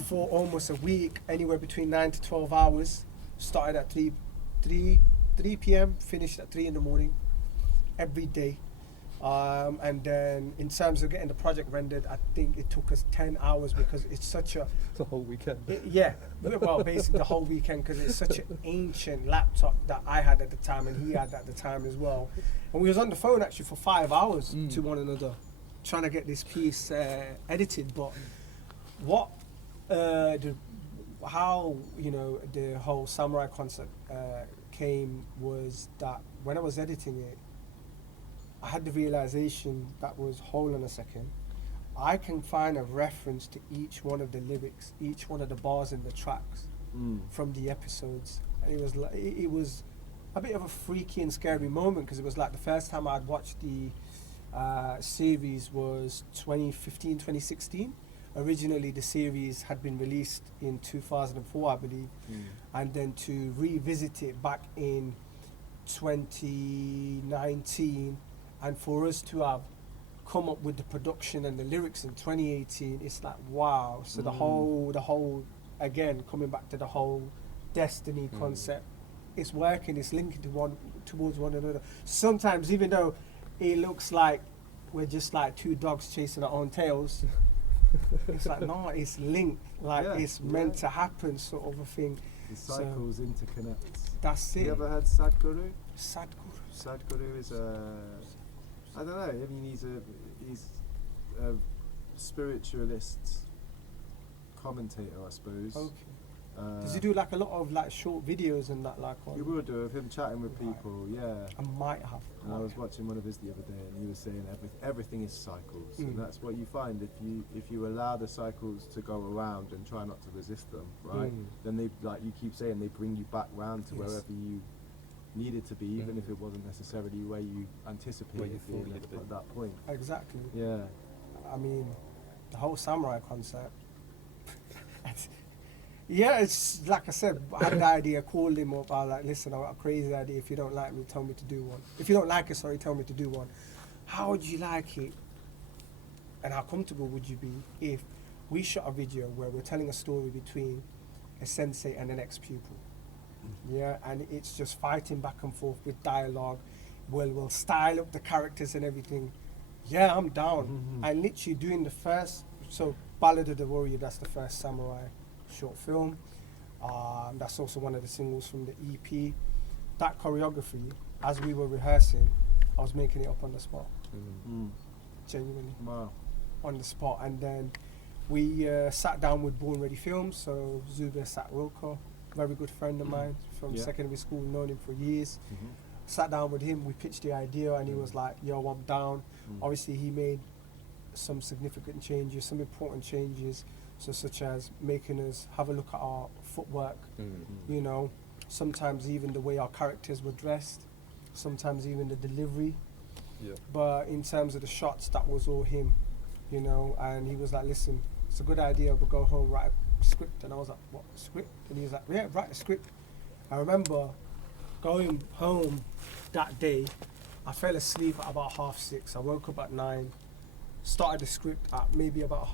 for almost a week, anywhere between 9 to 12 hours. Started at 3 p.m., finished at 3 in the morning, every day. And then in terms of getting the project rendered, I think it took us 10 hours because it's such a... the whole weekend. Yeah, well, basically the whole weekend, because it's such an ancient laptop that I had at the time and he had at the time as well. And we was on the phone actually for 5 hours to one another, trying to get this piece edited. But what, how, you know, the whole samurai concept came was that when I was editing it, I had the realization that was, hold on a second, I can find a reference to each one of the lyrics, each one of the bars in the tracks from the episodes. And it was like, it was a bit of a freaky and scary moment, because it was like the first time I'd watched the series was 2015, 2016. Originally the series had been released in 2004, I believe, and then to revisit it back in 2019, and for us to have come up with the production and the lyrics in 2018, it's like, wow. So the whole again, coming back to the whole destiny concept, it's working, it's linking towards one another. Sometimes, even though it looks like we're just like two dogs chasing our own tails, it's like, no, it's linked, like it's meant to happen, sort of a thing. The cycles interconnect. That's it. You ever heard Sadhguru? Sadhguru. Sadhguru is I don't know. I mean, he's a spiritualist commentator, I suppose. Okay. Does he do like a lot of like short videos and that like on? He will do of him chatting with people, yeah. I might have. And I was watching one of his the other day, and he was saying everything is cycles, and that's what you find if you allow the cycles to go around and try not to resist them, right? Then they, like you keep saying, they bring you back round to wherever you needed to be, even if it wasn't necessarily where you anticipated being at that point. Exactly. Yeah. I mean, the whole samurai concept. Yeah, it's like I said, I had the idea, called him up, I was like, listen, I've got a crazy idea, if you don't like me, tell me to do one. If you don't like it, sorry, tell me to do one. How would you like it? And how comfortable would you be if we shot a video where we're telling a story between a sensei and an ex-pupil? Yeah, and it's just fighting back and forth with dialogue. We'll style up the characters and everything. Yeah, I'm down. And literally doing the first, so Ballad of the Warrior, that's the first samurai short film. That's also one of the singles from the EP. That choreography, as we were rehearsing, I was making it up on the spot. Genuinely. Wow. On the spot. And then we sat down with Born Ready Films, so Zubair Sat-Wilco, very good friend of mine from secondary school, known him for years. Sat down with him, we pitched the idea, and he was like, yo, I'm down. Obviously he made some significant changes, some important changes, so such as making us have a look at our footwork, you know, sometimes even the way our characters were dressed, sometimes even the delivery. But in terms of the shots, that was all him, you know, and he was like, listen, it's a good idea, but go home, write a script. And I was like, what, script? And he was like, yeah, write a script. I remember going home that day, I fell asleep at about 6:30. I woke up at 9, started the script at maybe about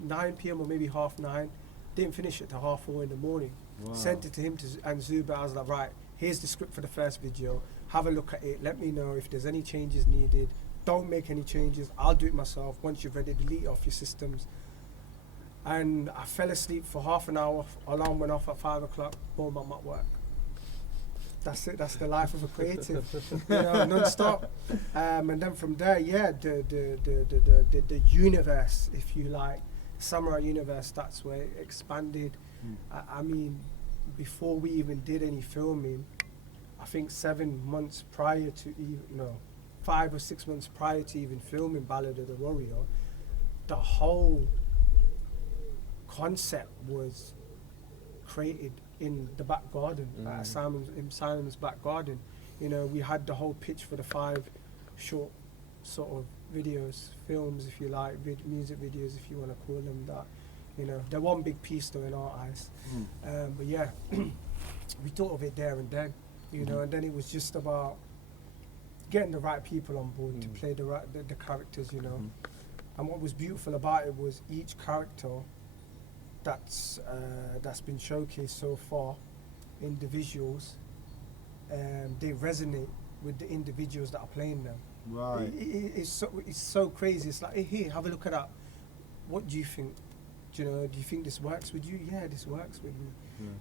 9 p.m. or maybe 9:30. Didn't finish it till 4:30 in the morning. Wow. Sent it to him and Zubair. I was like, right, here's the script for the first video. Have a look at it. Let me know if there's any changes needed. Don't make any changes. I'll do it myself. Once you've ready, delete it off your systems. And I fell asleep for half an hour. Alarm went off at 5 o'clock. Boom, I'm at work. That's it. That's the life of a creative, you know, non-stop. And then from there, yeah, the universe, if you like, samurai universe. That's where it expanded. I mean, before we even did any filming, I think 7 months prior to even 5 or 6 months prior to even filming Ballad of the Warrior, the whole concept was created in the back garden, in Simon's back garden. You know, we had the whole pitch for the 5 short sort of videos, films, if you like, music videos, if you want to call them that. You know, they're one big piece though in our eyes. But yeah, we thought of it there and then, you know, and then it was just about getting the right people on board to play the characters, you know. And what was beautiful about it was each character that's been showcased so far, individuals, they resonate with the individuals that are playing them. Right. It's so crazy. It's like, hey, here, have a look at that. What do you think? Do you think this works with you? Yeah, this works with me.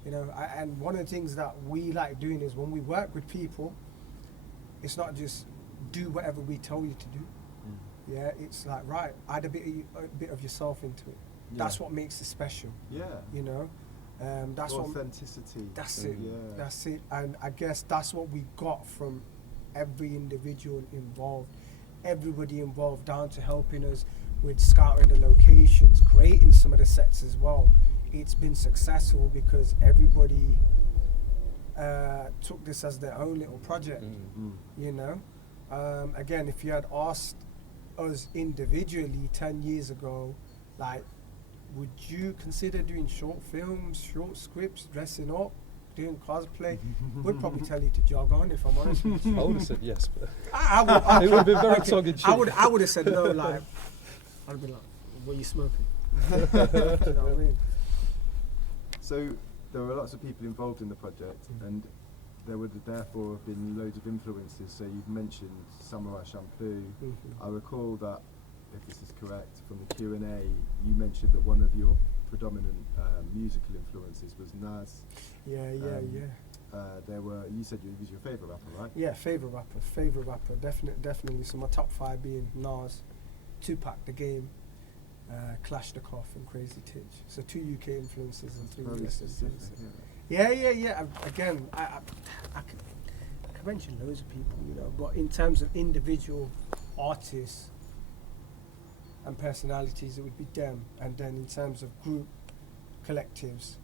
You know, and one of the things that we like doing is when we work with people, it's not just do whatever we tell you to do. Yeah, it's like, right, add a bit of yourself into it. That's what makes it special. Yeah. You know, that's authenticity. That's it. Yeah. That's it. And I guess that's what we got from every individual involved. Everybody involved, down to helping us with scouting the locations, creating some of the sets as well. It's been successful because everybody took this as their own little project. You know, again, if you had asked us individually 10 years ago, like, would you consider doing short films, short scripts, dressing up, doing cosplay? We'd probably tell you to jog on, if I'm honest with you. I would have said yes, but it would have been very tongue-in-cheek. I would have said no, like, I'd have been like, what are you smoking? You know what I mean? So there were lots of people involved in the project, and there would therefore have been loads of influences. So you've mentioned Samurai Champloo. I recall that, if this is correct, from the Q&A, you mentioned that one of your predominant musical influences was Nas. Yeah. You said he was your favourite rapper, right? Yeah, favourite rapper, definitely. So my top 5 being Nas, Tupac, The Game, Kalashnikov and Crazy Titch. So 2 UK influences and 3 Very US specific, influences. yeah. Yeah. Again, I can mention loads of people, you know, but in terms of individual artists and personalities, it would be them. And then in terms of group collectives,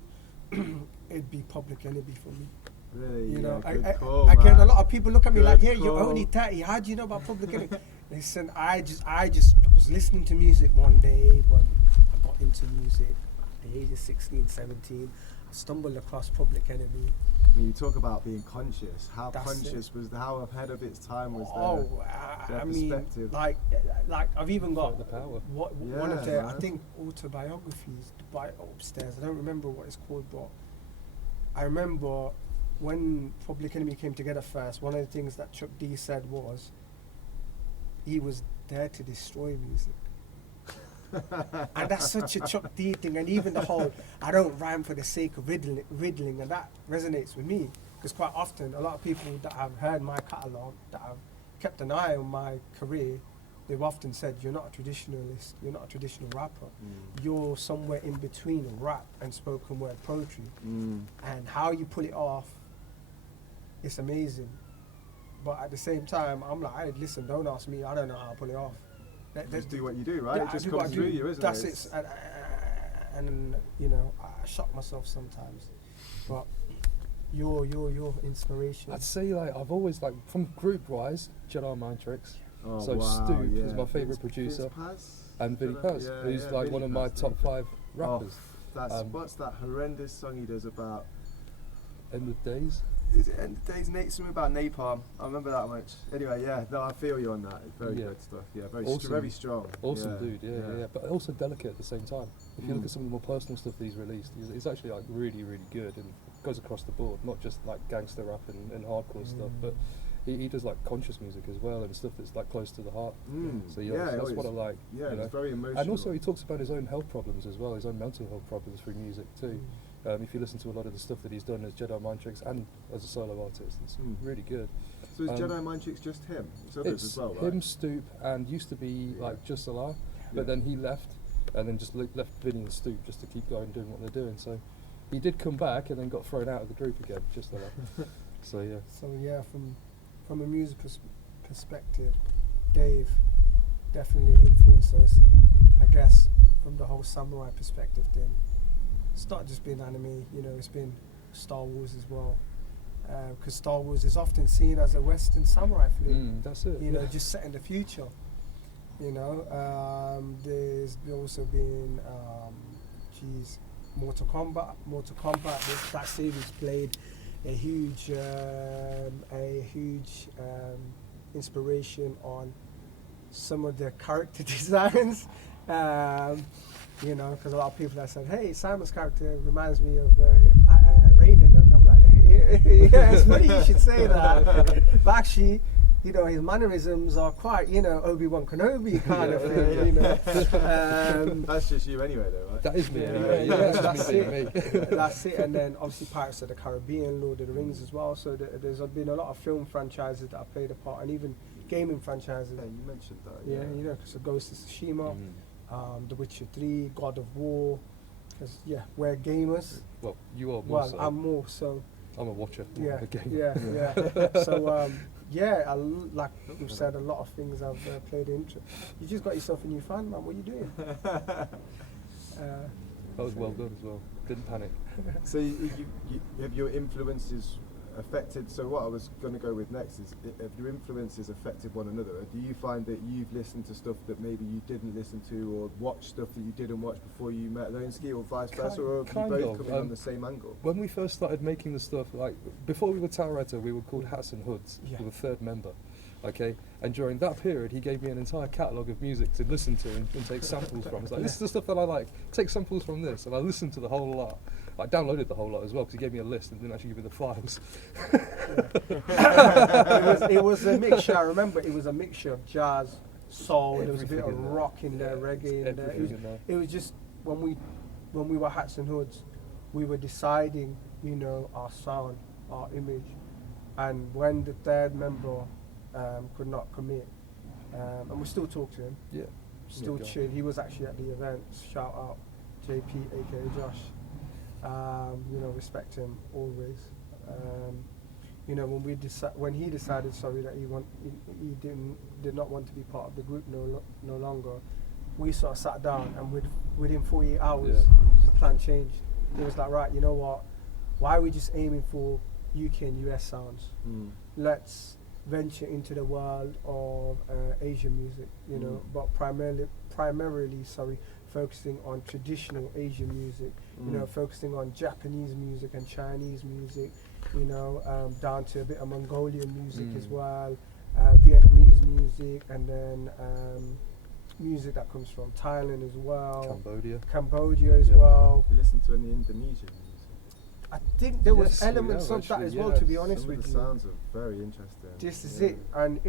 it'd be Public Enemy for me. Really, You know, good call, again, a man. lot of people look at me Good like, yeah, you're call. only 30. How do you know about Public Enemy? Listen, I was listening to music one day when I got into music at the age of 16, 17. I stumbled across Public Enemy. I mean, you talk about being conscious. How That's conscious was how ahead of its time was their I mean, perspective? like I've even got The power. one of Yeah, their, I man. think, autobiographies upstairs. I don't remember what it's called, but I remember when Public Enemy came together first, one of the things that Chuck D said was he was there to destroy music. And that's such a Chuck D thing. And even the whole, I don't rhyme for the sake of riddling, and that resonates with me. Because quite often, a lot of people that have heard my catalogue, that have kept an eye on my career, they've often said, you're not a traditionalist, you're not a traditional rapper. You're somewhere in between rap and spoken word poetry. And how you pull it off, it's amazing. But at the same time, I'm like, hey, listen, don't ask me, I don't know how to pull it off. Just do what you do, right? Yeah, It just I do what comes I through do. you, isn't That's it? it. And you know, I shock myself sometimes. But your inspiration. I'd say like I've always like from group wise, Jedi Mind Tricks. Oh, So wow, Stu yeah. is my favourite producer, Vince Paz? and Vinny Yeah, Paz, yeah, who's yeah, like Vinny one of my Paz, top yeah. 5 rappers. That's Um, what's that horrendous song he does about? End of Days. Is it End of Days? Something about napalm. I remember that much. Anyway, yeah, no, I feel you on that. It's very Yeah. good stuff. Yeah, very Awesome. very strong. Awesome dude, yeah. But also delicate at the same time. If you look at some of the more personal stuff that he's released, he's actually like really, really good and goes across the board, not just like gangster rap and hardcore stuff, but he does like conscious music as well and stuff that's like close to the heart. So yeah, so that's what I like. Yeah, you know. it's very emotional. And also he talks about his own health problems as well, his own mental health problems through music too. If you listen to a lot of the stuff that he's done as Jedi Mind Tricks and as a solo artist, it's really good. So is Jedi Mind Tricks just him? It's others It's as well, right? him, Stoop, and used to be like just Salah, but Yeah. then he left, and then just left Vinny and Stoop just to keep going doing what they're doing. So he did come back and then got thrown out of the group again, just Salah. So yeah. So yeah, from a music perspective, Dave definitely influenced us. I guess from the whole samurai perspective thing, it's not just been anime. You know, it's been Star Wars as well. Because Star Wars is often seen as a Western samurai flick. That's it. You know, just set in the future. You know, there's also been, Mortal Kombat. That series played a huge inspiration on some of the character designs. You know, because a lot of people have said, "Hey, Simon's character reminds me of Raiden," and I'm like, "Yeah, it's funny you should say that." But actually, you know, his mannerisms are quite, you know, Obi-Wan Kenobi kind of thing. You know, That's just you anyway, though, right? That is me Yeah, anyway. yeah, That's that's just me being me. that's it. And then obviously Pirates of the Caribbean, Lord of the Rings as well. So there's been a lot of film franchises that have played a part, and even gaming franchises. Yeah, you mentioned that. Yeah, you know, because of Ghost of Tsushima, The Witcher 3, God of War. Because we're gamers. Well, you are more Well, so. I'm more so. I'm a watcher. Yeah, of the game. yeah. So like you've said, a lot of things have played into. You just got yourself a new fan, man. What are you doing? That was well done as well. Didn't panic. So you have your influences affected? So what I was going to go with next is, have your influences affected one another? Do you find that you've listened to stuff that maybe you didn't listen to, or watched stuff that you didn't watch before you met Loaneski, or vice versa, or have you Kind both of, come in on the same angle? When we first started making the stuff, like before we were Taoreta, we were called Hats and Hoods. Yeah. We were third member. Okay, and during that period, he gave me an entire catalogue of music to listen to and take samples from. It's like, this is the stuff that I like. Take samples from this, and I listened to the whole lot. I downloaded the whole lot as well because he gave me a list and didn't actually give me the files. It was a mixture. I remember it was a mixture of jazz, soul. There was a bit of Everything in there. rock in there, reggae in there. Everything in there. It was just when we were Hats and Hoods, we were deciding, you know, our sound, our image, and when the third member could not commit, and we still talk to him. Yeah. still Okay. chill. He was actually at the event. Shout out JP, aka Josh. You know, respect him always. You know, when he decided, sorry, that he did not want to be part of the group no longer, we sort of sat down, and within 48 hours, the plan changed. It was like, right, you know what? Why are we just aiming for UK and US sounds? Let's venture into the world of Asian music, you know, but primarily, focusing on traditional Asian music, you know, focusing on Japanese music and Chinese music, you know, down to a bit of Mongolian music as well, Vietnamese music, and then music that comes from Thailand as well, Cambodia as well. You listen to any Indonesian music? I think there was Yes, we elements have of that actually, as well, yes. to be honest Some of with the you. sounds are very interesting. This is it, and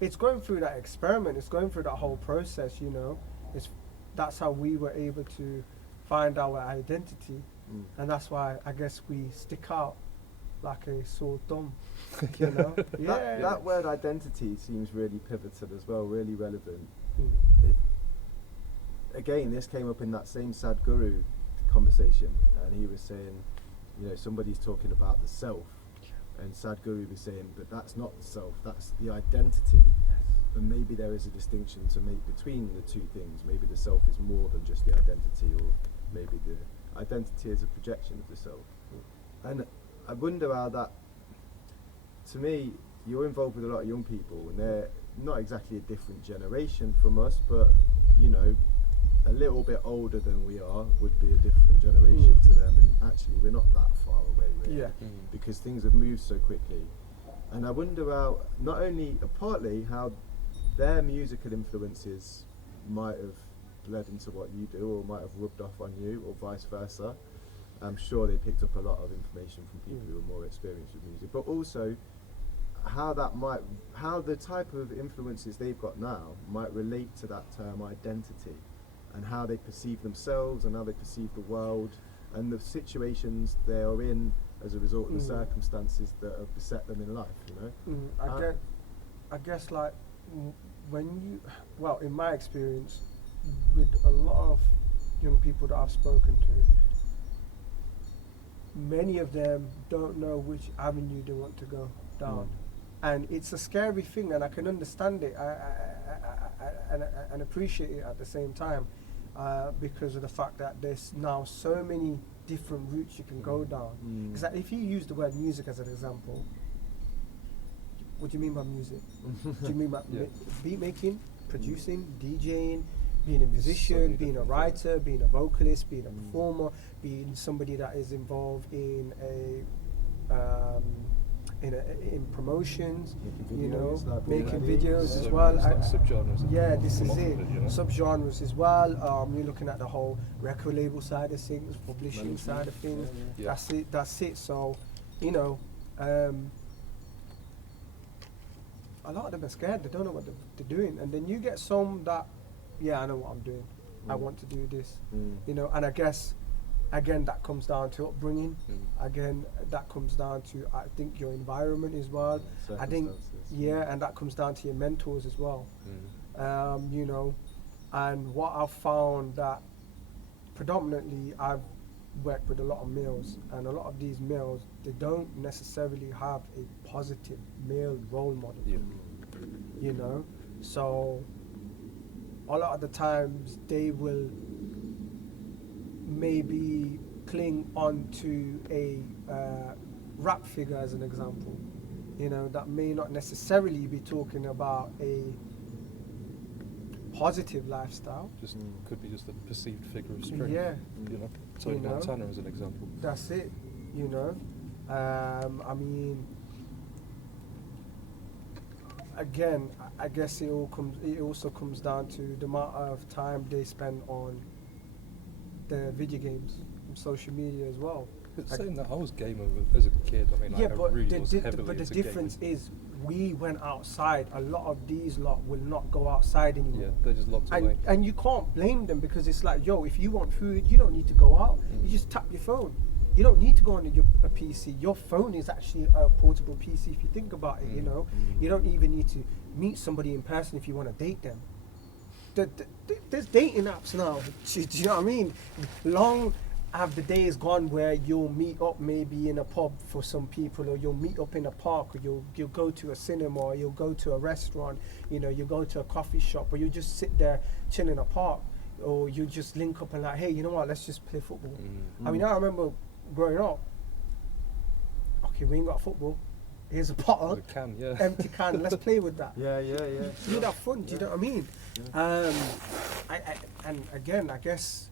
it's going through that experiment. It's going through that whole process. You know, that's how we were able to find our identity, and that's why I guess we stick out like a sore thumb. You know, That word identity seems really pivotal as well, really relevant. Again, this came up in that same Sadhguru conversation, and he was saying, you know, somebody's talking about the self, and Sadhguru was saying, but that's not the self, that's the identity. And maybe there is a distinction to make between the two things. Maybe the self is more than just the identity, or maybe the identity is a projection of the self. And I wonder how that, to me, you're involved with a lot of young people, and they're not exactly a different generation from us, but, you know, a little bit older than we are would be a different generation to them, and actually we're not that far away really, because things have moved so quickly. And I wonder how, not only, partly how their musical influences might have bled into what you do, or might have rubbed off on you, or vice versa. I'm sure they picked up a lot of information from people who are more experienced with music, but also how the type of influences they've got now might relate to that term identity, and how they perceive themselves, and how they perceive the world, and the situations they are in as a result of the circumstances that have beset them in life, you know? I guess like in my experience, with a lot of young people that I've spoken to, many of them don't know which avenue they want to go down. And it's a scary thing, and I can understand it and appreciate it at the same time, because of the fact that there's now so many different routes you can go down. Because if you use the word music as an example, what do you mean by music? Do you mean by beat making, producing, DJing, being a musician, being a writer, being a vocalist, being a performer, being somebody that is involved in in promotions, you know, making videos as well. Subgenres. Yeah, this is it. Subgenres as well. You're looking at the whole record label side of things, publishing side of things. That's it. So, you know, a lot of them are scared. They don't know what they're doing. And then you get some that, I know what I'm doing. I want to do this. You know, and I guess, again, that comes down to upbringing. Again, that comes down to, I think, your environment as well. I think, and that comes down to your mentors as well. You know, and what I've found that predominantly I've worked with a lot of males, and a lot of these males, they don't necessarily have a positive male role model. You know, so a lot of the times they will maybe cling on to a rap figure as an example, you know, that may not necessarily be talking about a positive lifestyle. Just could be just a perceived figure of strength. You know, Tony Montana as an example. That's it. You know, I mean, again, I guess it also comes down to the amount of time they spend on the video games and social media as well. But saying that, I was gamer as a kid. I mean, I really was heavily but the into difference gaming. is we went outside. A lot of these lot will not go outside anymore. Yeah, they're just locked away. And you can't blame them, because it's like, yo, if you want food, you don't need to go out. You just tap your phone. You don't need to go on a PC. Your phone is actually a portable PC if you think about it, you know. You don't even need to meet somebody in person if you want to date them. there's dating apps now. Do you know what I mean? Long have the days gone where you'll meet up maybe in a pub for some people, or you'll meet up in a park, or you'll go to a cinema, or you'll go to a restaurant, you know, you go to a coffee shop, or you just sit there chill in a park, or you just link up and like, hey, you know what, let's just play football. I mean, I remember growing up, okay, we ain't got football, here's a bottle, Can, yeah. empty can, let's play with that. Yeah. You'd have fun, do you know what I mean? And again, I guess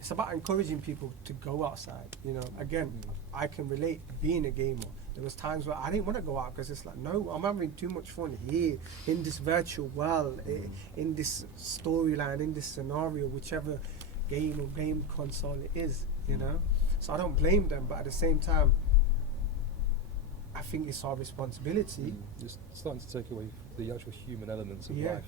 it's about encouraging people to go outside. You know, again, I can relate being a gamer. There was times where I didn't want to go out because it's like, no, I'm having too much fun here in this virtual world, in this storyline, in this scenario, whichever game or game console it is, you know. So I don't blame them, but at the same time, I think it's our responsibility. Just starting to take away the actual human elements of Yeah. life.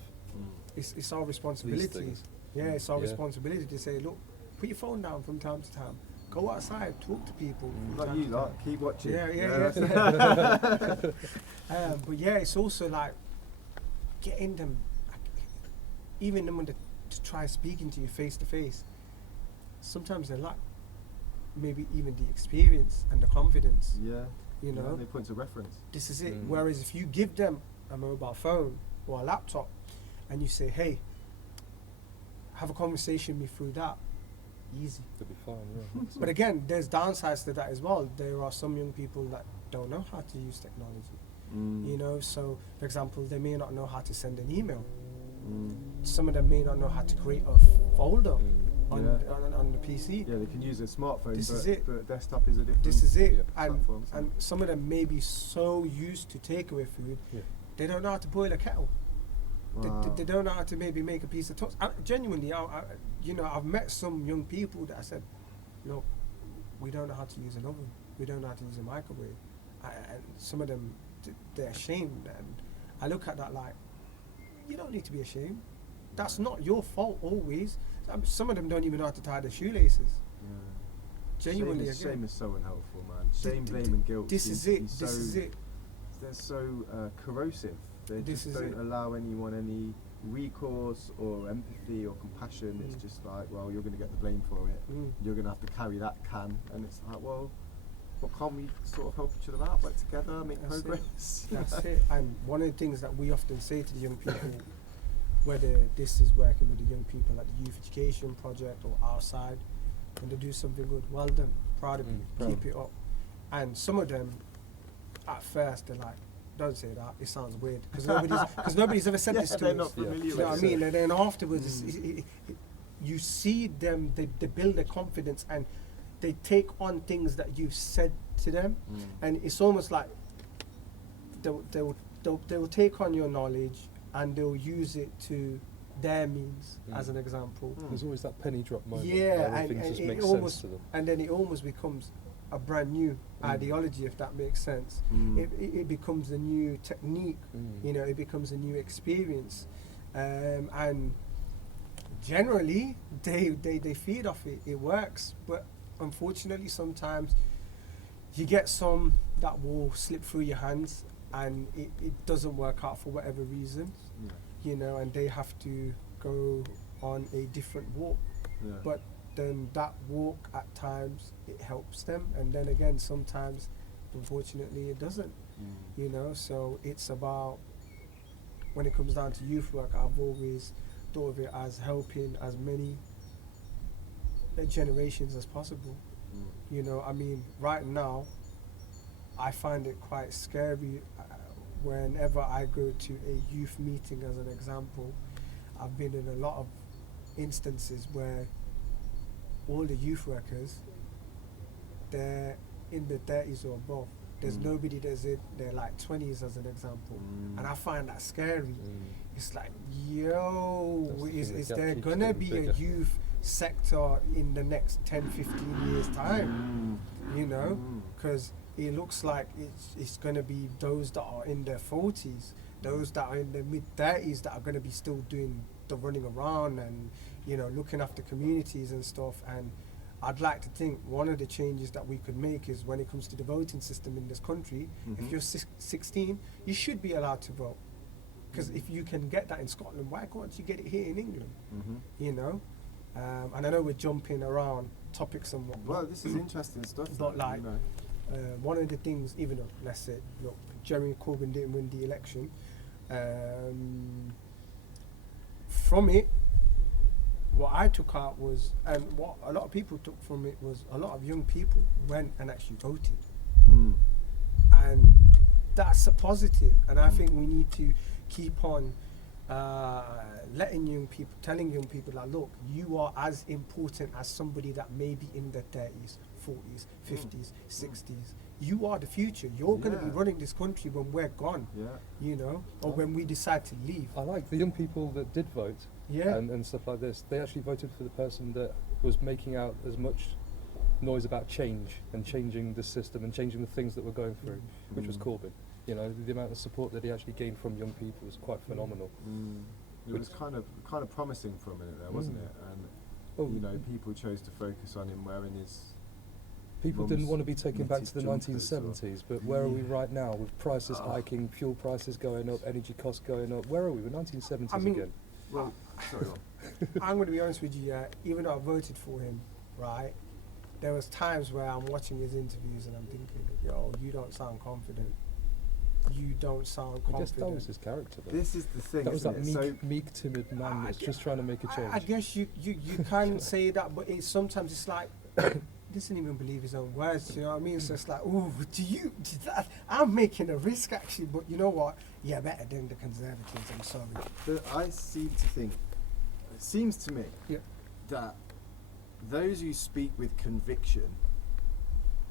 It's our responsibility. things. Yeah, it's our Yeah. responsibility to say, look, put your phone down from time to time. Go outside, talk to people. from Like time you, to time. like, keep watching. Yeah. But yeah, it's also like getting them, even them to try speaking to you face to face. Sometimes they lack maybe even the experience and the confidence. Yeah. You know, they point to reference. this is it. Whereas if you give them a mobile phone or a laptop and you say, hey, have a conversation with me through that, easy. They'll be fine, yeah. But again, there's downsides to that as well. There are some young people that don't know how to use technology. You know, so for example, they may not know how to send an email. Some of them may not know how to create a folder on the PC. Yeah, they can use a smartphone, This but, is it. but desktop is a different. This is it. platform, so- And some of them may be so used to takeaway food, Yeah. they don't know how to boil a kettle. Wow. They don't know how to maybe make a piece of toast. Genuinely, you know, I've met some young people that I said, look, we don't know how to use an oven. We don't know how to use a microwave. And some of them, they're ashamed. And I look at that like, you don't need to be ashamed. That's not your fault always. Some of them don't even know how to tie their shoelaces. Yeah. Genuinely, shame again. is so unhelpful, man. Shame, blame, and guilt. This seem is to it. be This so- is it. They're so corrosive. They This just is don't it. allow anyone any recourse or empathy or compassion. It's just like, well, you're going to get the blame for it. You're going to have to carry that can, and it's like, well, can't we sort of help each other out, work together, make That's it. progress? That's it. And one of the things that we often say to the young people, whether this is working with the young people at the Youth Education Project or outside, when they do something good, well done, proud of you, keep it up. And some of them, at first, they're like, don't say that, it sounds weird. Because nobody's ever said this to they're us. not familiar You know what I with mean? it. And then afterwards, you see them, they build their confidence and they take on things that you've said to them. And it's almost like they'll take on your knowledge and they'll use it to their means, as an example. There's always that penny drop moment. Yeah, where everything and just it makes almost, sense to them. and then it almost becomes a brand new ideology, if that makes sense. It becomes a new technique, you know, it becomes a new experience. And generally, they feed off it, it works. But unfortunately, sometimes you get some that will slip through your hands and it doesn't work out for whatever reason, you know, and they have to go on a different walk. But then that walk at times it helps them, and then again sometimes unfortunately it doesn't, you know. So it's about, when it comes down to youth work, I've always thought of it as helping as many generations as possible. You know, I mean, right now I find it quite scary whenever I go to a youth meeting, as an example. I've been in a lot of instances where all the youth workers, they're in the 30s or above. There's nobody that's in their like 20s, as an example. And I find that scary. It's like, yo, That's the is thing, the there gap keeps gonna getting be a bigger. youth sector in the next 10, 15 years time? You know, because it looks like it's going to be those that are in their 40s, those that are in their mid-30s that are going to be still doing the running around and, you know, looking after communities and stuff. And I'd like to think one of the changes that we could make is when it comes to the voting system in this country, if you're 16, you should be allowed to vote. Because if you can get that in Scotland, why can't you get it here in England? Mm-hmm. You know, and I know we're jumping around topics and whatnot. Well, this is interesting stuff. But though, like, you know. one of the things, even though, let's say, look, Jeremy Corbyn didn't win the election, from it, what I took out was, and what a lot of people took from it was, a lot of young people went and actually voted. Mm. And that's a positive. And I think we need to keep on letting young people, telling young people that, look, you are as important as somebody that may be in their 30s, 40s, 50s, 60s. You are the future. You're going to be running this country when we're gone, you know, or when we decide to leave. I like the young people that did vote and stuff like this. They actually voted for the person that was making out as much noise about change and changing the system and changing the things that we're going through, which was Corbyn. You know, the amount of support that he actually gained from young people was quite phenomenal. It was kind of promising for a minute there, wasn't it? And you know, people chose to focus on him wearing his. People didn't want to be taken back to the jumpers 1970s, but where are we right now with prices hiking, fuel prices going up, energy costs going up? Where are we? We're 1970s again. Well, sorry. I'm going to be honest with you, even though I voted for him, right, there was times where I'm watching his interviews and I'm thinking, yo, you don't sound confident. You don't sound confident. I guess that was his character, though. This is the thing. That was that isn't meek, timid man that's just trying to make a change. I guess you can say that, but sometimes it's like, doesn't even believe his own words, you know what I mean? So it's like, ooh, I'm making a risk actually, but you know what? Yeah, better than the Conservatives, I'm sorry. But I seem to think, it seems to me that those who speak with conviction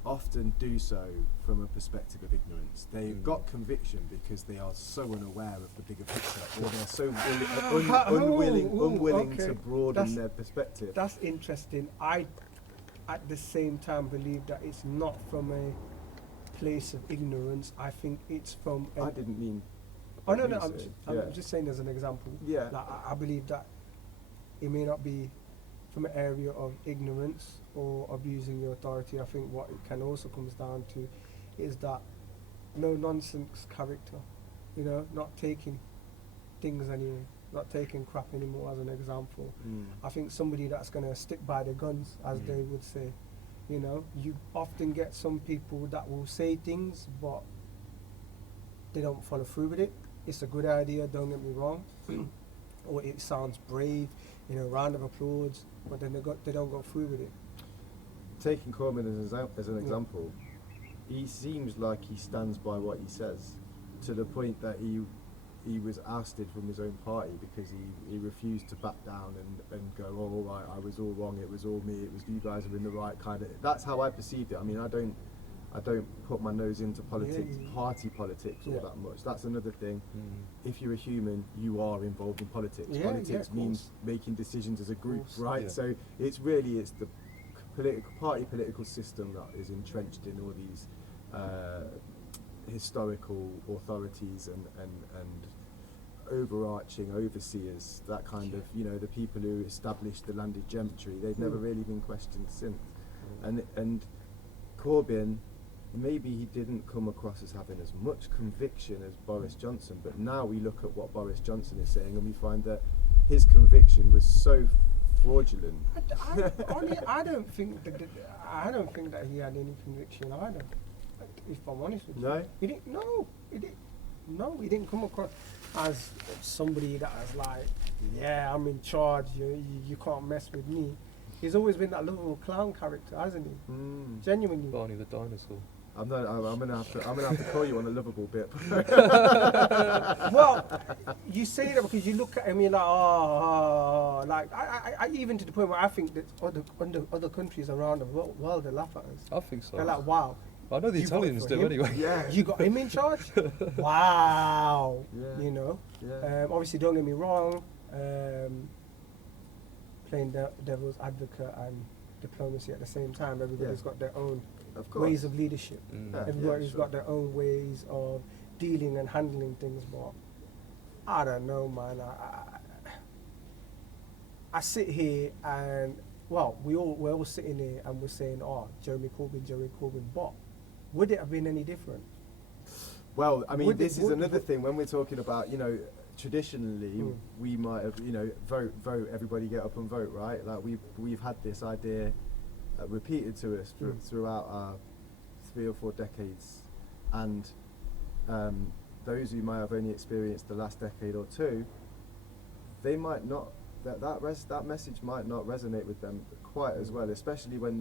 often do so from a perspective of ignorance. They've got conviction because they are so unaware of the bigger picture, or they're so unwilling to broaden their perspective. That's interesting. I, at the same time, believe that it's not from a place of ignorance. I think it's from. I didn't mean. Oh no, I'm just saying as an example. Yeah. Like, I believe that it may not be from an area of ignorance or abusing your authority. I think what it can also comes down to is that no nonsense character. You know, not taking things anyway, not taking crap anymore, as an example. I think somebody that's going to stick by the guns, as they would say. You know, you often get some people that will say things, but they don't follow through with it. It's a good idea, don't get me wrong, or it sounds brave, you know, round of applause, but then they don't go through with it. Taking Corbyn as an example, he seems like he stands by what he says, to the point that he was ousted from his own party because he refused to back down and go, oh, all right, I was all wrong, it was all me, it was you guys were in the right kind of. That's how I perceived it. I mean, I don't put my nose into politics, party politics all that much. That's another thing. If you're a human, you are involved in politics. Politics means making decisions as a group, right? Yeah. So it's the political system that is entrenched in all these historical authorities and overarching overseers, that kind of, you know, the people who established the landed gentry. They've never really been questioned since. And Corbyn, maybe he didn't come across as having as much conviction as Boris Johnson, but now we look at what Boris Johnson is saying and we find that his conviction was so fraudulent. I don't think that he had any conviction either, if I'm honest with you. No? He didn't come across as somebody that was like, yeah, I'm in charge, you can't mess with me. He's always been that lovable clown character, hasn't he? Genuinely. Barney the dinosaur. I'm gonna have to call you on the lovable bit. Well, you say that because you look at him, you're like, like I even to the point where I think that other countries around the world they laugh at us. I think so. They're like, wow. I know the Italians do anyway. Yeah. You got him in charge? Wow. Yeah. You know. Yeah. Obviously, don't get me wrong. Playing devil's advocate and diplomacy at the same time. Everybody's got their own ways of leadership. Everybody's got their own ways of dealing and handling things. But I don't know, man. I sit here and we're all sitting here and we're saying, oh, Jeremy Corbyn. But would it have been any different? Well, I mean, Would it- this is would- another thing when we're talking about, you know, traditionally we might have, you know, vote, everybody get up and vote, right? Like we've had this idea repeated to us throughout our 3 or 4 decades, and those who might have only experienced the last decade or two, they might not, that message might not resonate with them quite as well, especially when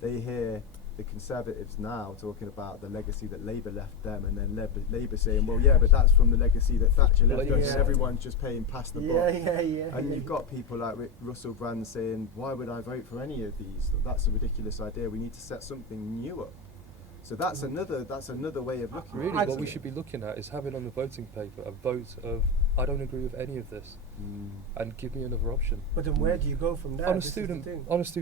they hear the Conservatives now talking about the legacy that Labour left them, and then Labour saying, well, yeah, but that's from the legacy that Thatcher left us, and everyone's just paying past the buck. And you've got people like Russell Brand saying, why would I vote for any of these? That's a ridiculous idea. We need to set something new up. So that's another way of looking Really, at it. what we should be looking at is having on the voting paper a vote of, I don't agree with any of this, and give me another option. But then where do you go from there? On a This is the student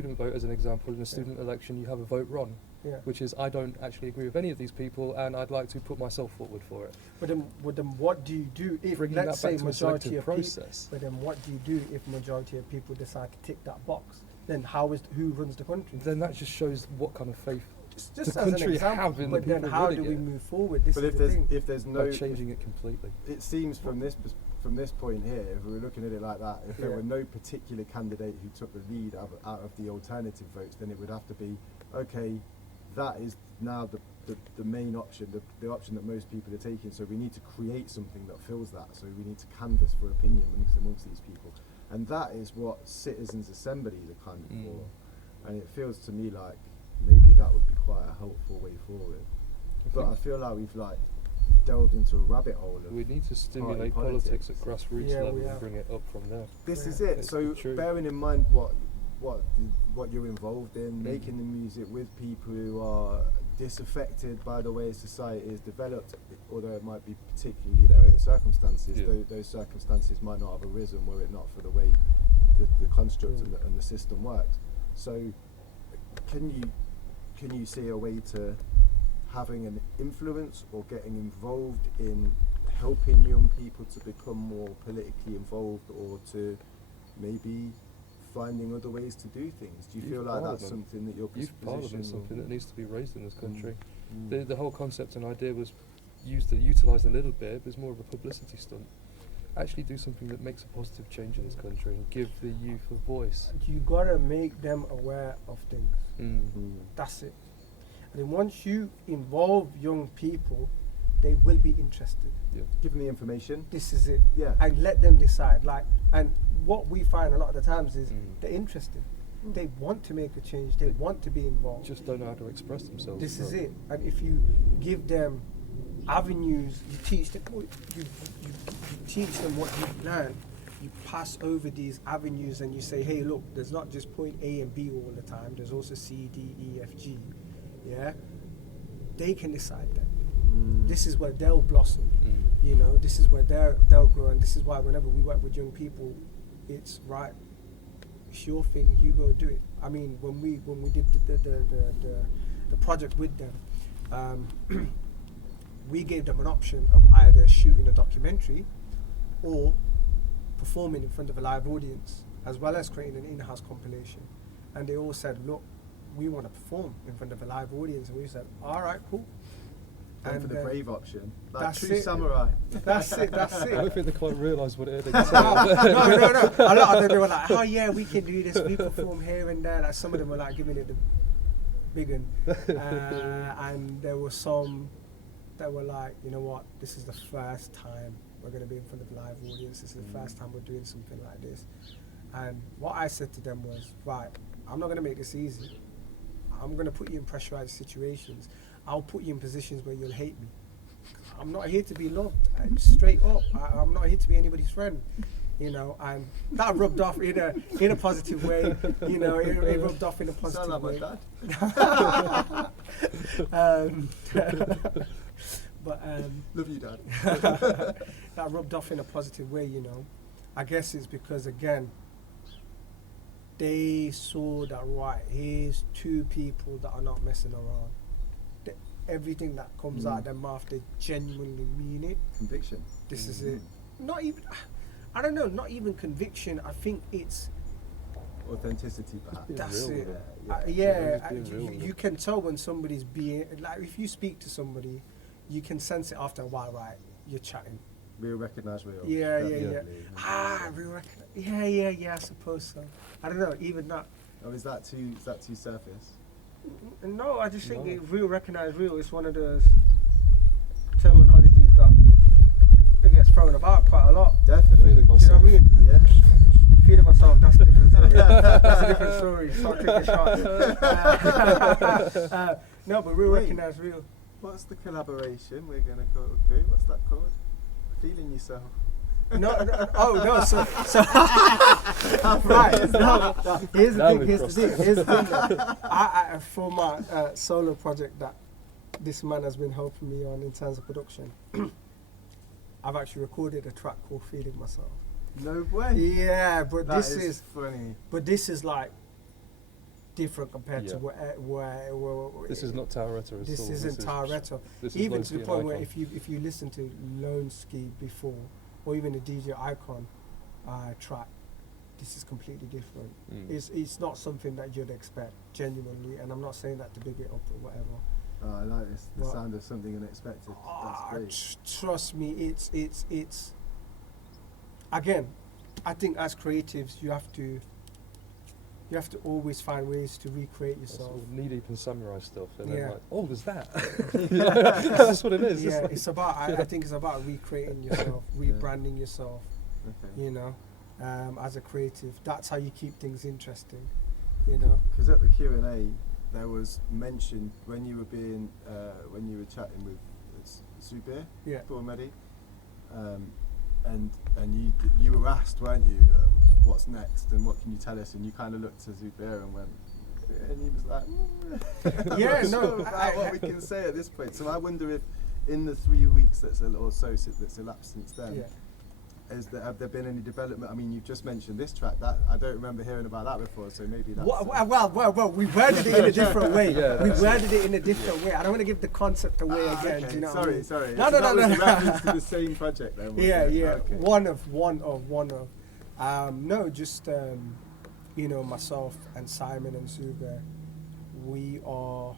thing. vote, as an example, in a student election, you have a vote wrong, which is I don't actually agree with any of these people, and I'd like to put myself forward for it. But then what do you do if, Bringing let's that say, back to a majority selective of people? process. But then what do you do if majority of people decide to tick that box? Then who runs the country? Then that just shows what kind of faith Just the as an country example. have in the But then people how running do we it. move forward? This But is the thing. if there's by no, changing it completely. it seems from this point here, if we were looking at it like that, if there were no particular candidate who took the lead out of the alternative votes, then it would have to be, okay, that is now the main option, the option that most people are taking, so we need to create something that fills that, so we need to canvass for opinion amongst these people. And that is what citizens' assemblies are kind of for. And it feels to me like maybe that would be quite a helpful way forward. But I feel like we've delved into a rabbit hole of We need to stimulate party politics at grassroots Yeah, level we and have. bring it up from there. This is Yeah. it. It's So true. bearing in mind what you're involved in, making the music with people who are disaffected by the way society is developed, although it might be particularly their own circumstances, those circumstances might not have arisen were it not for the way the construct and the system works. So can you see a way to having an influence or getting involved in helping young people to become more politically involved, or to maybe finding other ways to do things? Do you feel like that's something that your Youth Parliament is position something that needs to be raised in this country. The whole concept and idea was utilised a little bit, but it's more of a publicity stunt. Actually do something that makes a positive change in this country and give the youth a voice. You gotta make them aware of things. That's it. And then once you involve young people, they will be interested. give them the information? This is it. Yeah. And let them decide. And what we find a lot of the times is they're interested. They want to make a change. They want to be involved. Just don't know how to express themselves. This is it. And if you give them avenues, you teach them, you teach them what you've learned. You pass over these avenues and you say, hey, look, there's not just point A and B all the time. There's also C, D, E, F, G. Yeah, they can decide that. This is where they'll blossom. You know, this is where they'll grow, and this is why whenever we work with young people, it's right. It's your thing. You go do it. I mean, when we did the project with them, we gave them an option of either shooting a documentary or performing in front of a live audience, as well as creating an in-house compilation. And they all said, look, we want to perform in front of a live audience. And we said, all right, cool. And for the brave option, like that's true it. samurai. That's it. I don't think they quite realise what it is. No. A lot of them, they were like, oh yeah, we can do this. We perform here and there. Like, some of them were like giving it the big one. And there were some that were like, you know what, this is the first time we're going to be in front of a live audience. This is the first time we're doing something like this. And what I said to them was, right, I'm not going to make this easy. I'm going to put you in pressurized situations. I'll put you in positions where you'll hate me. I'm not here to be loved. Straight up, I'm not here to be anybody's friend. You know, and that rubbed off in a positive way. You know, it rubbed off in a positive Sound way. like my dad. But Love you, Dad. that rubbed off in a positive way. You know, I guess it's because again, they saw that right. Here's two people that are not messing around. Everything that comes out of their mouth, they genuinely mean it. Conviction. This is it. Not even, I don't know, not even conviction. I think it's, Authenticity, perhaps. that's real it. with it. Yeah, Just being real with you it. can tell when somebody's being, like if you speak to somebody, you can sense it after a while, right? You're chatting. Real recognise real. Yeah. Definitely. Real yeah, I suppose so. I don't know, even that. Oh, is that too surface? No, I just think No. real recognize real is one of those terminologies that it gets thrown about quite a lot. Definitely. Feeling Do you know what I myself. mean? Yeah. Feeling myself, that's a different story. That's a different story. Start taking shots. No, but real Wait. recognize real. What's the collaboration we're gonna go through? What's that called? Feeling yourself. No, so right. No, here's the Now thing. we've Here's crossed the thing. I for my solo project that this man has been helping me on in terms of production, I've actually recorded a track called "Feeling Myself." No way. Yeah, but That this is is funny. this is like different compared to Yeah. where This is not Taoreta at this all. isn't Taoreta. This is Even to Loaneski the point and where Icon. if you listen to Loaneski before, or even the DJ Icon track, this is completely different. It's not something that you'd expect genuinely, and I'm not saying that to big it up or whatever. Oh, I like this. The What? sound of something unexpected. That's great. Trust me, it's again, I think as creatives you have to always find ways to recreate That's yourself. all knee deep in samurai stuff, and Yeah. then like, oh, there's that. That's what it is. Yeah, like- it's about. I think it's about recreating yourself, rebranding yourself. Okay. You know, as a creative, that's how you keep things interesting. You know. Because at the Q&A, there was mention when you were chatting with Subir, Yeah. Paul Meddy, and you were asked, weren't you, what's next and what can you tell us? And you kind of looked to Subir and went, and he was like, Yeah, I'm not no, sure about what we can say at this point. So I wonder if in the 3 weeks that's elapsed since then. Yeah. Have there been any development? I mean, you've just mentioned this track. That I don't remember hearing about that before. So maybe that's. Well, we worded it in a different way. Yeah, We that's worded it in a different way. I don't want to give the concept away again. Okay. Do you know what I mean? Sorry. No. That was in reference to the same project then. wasn't Yeah. it? Okay. One of. No, just myself and Simon and Zuber, we are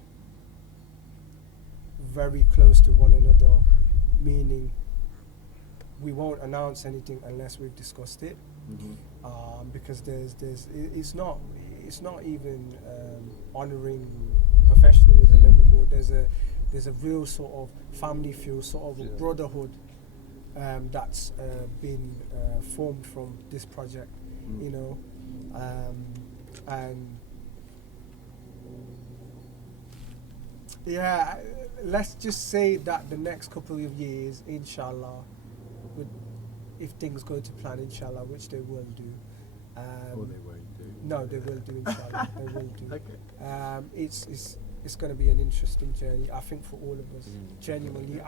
very close to one another, meaning we won't announce anything unless we've discussed it. Mhm. Because it's not even honouring professionalism anymore. There's a real sort of family feel, sort of a brotherhood that's been formed from this project, you know, and yeah, let's just say that the next couple of years, inshallah, if things go to plan, inshallah, which they will do. Or they won't do. No, they will do, inshallah. They will do. Okay. It's going to be an interesting journey, I think, for all of us. Genuinely,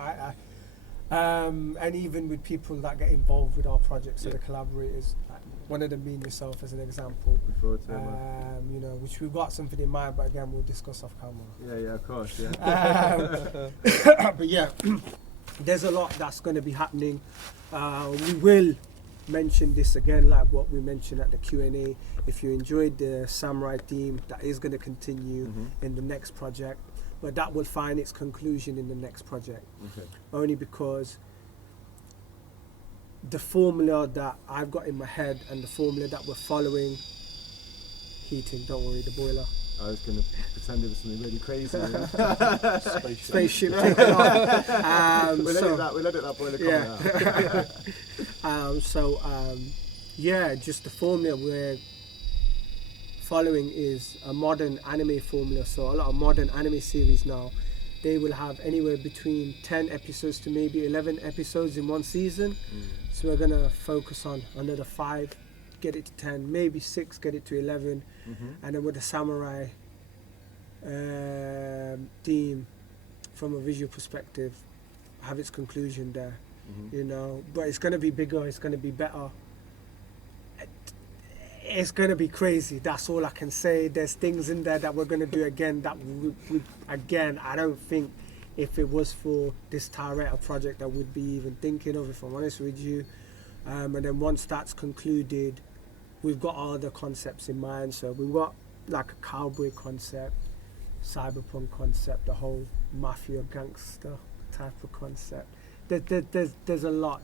and even with people that get involved with our projects, so the collaborators, one of them being yourself as an example. Look forward to it, man. Which we've got something in mind, but again, we'll discuss off camera. Yeah, of course, yeah. But yeah, there's a lot that's going to be happening. We will mention this again, like what we mentioned at the Q&A. If you enjoyed the samurai theme, that is going to continue in the next project, but that will find its conclusion in the next project. Okay. Only because the formula that I've got in my head and the formula that we're following, heating, don't worry, the boiler. I was going to pretend it was something really crazy. Spaceship taking off. We'll edit that boiler comment out. Just the formula we're following is a modern anime formula. So a lot of modern anime series now, they will have anywhere between 10 episodes to maybe 11 episodes in one season. So we're gonna focus on another 5, get it to 10, maybe 6, get it to 11, and then with the samurai theme, from a visual perspective, have its conclusion there. You know, but it's gonna be bigger, it's gonna be better, it's gonna be crazy. That's all I can say. There's things in there that we're gonna do again that again, I don't think if it was for this Taoreta project I would be even thinking of, if I'm honest with you. And then once that's concluded, we've got all the concepts in mind. So we've got like a cowboy concept, cyberpunk concept, the whole mafia gangster type of concept. There's a lot,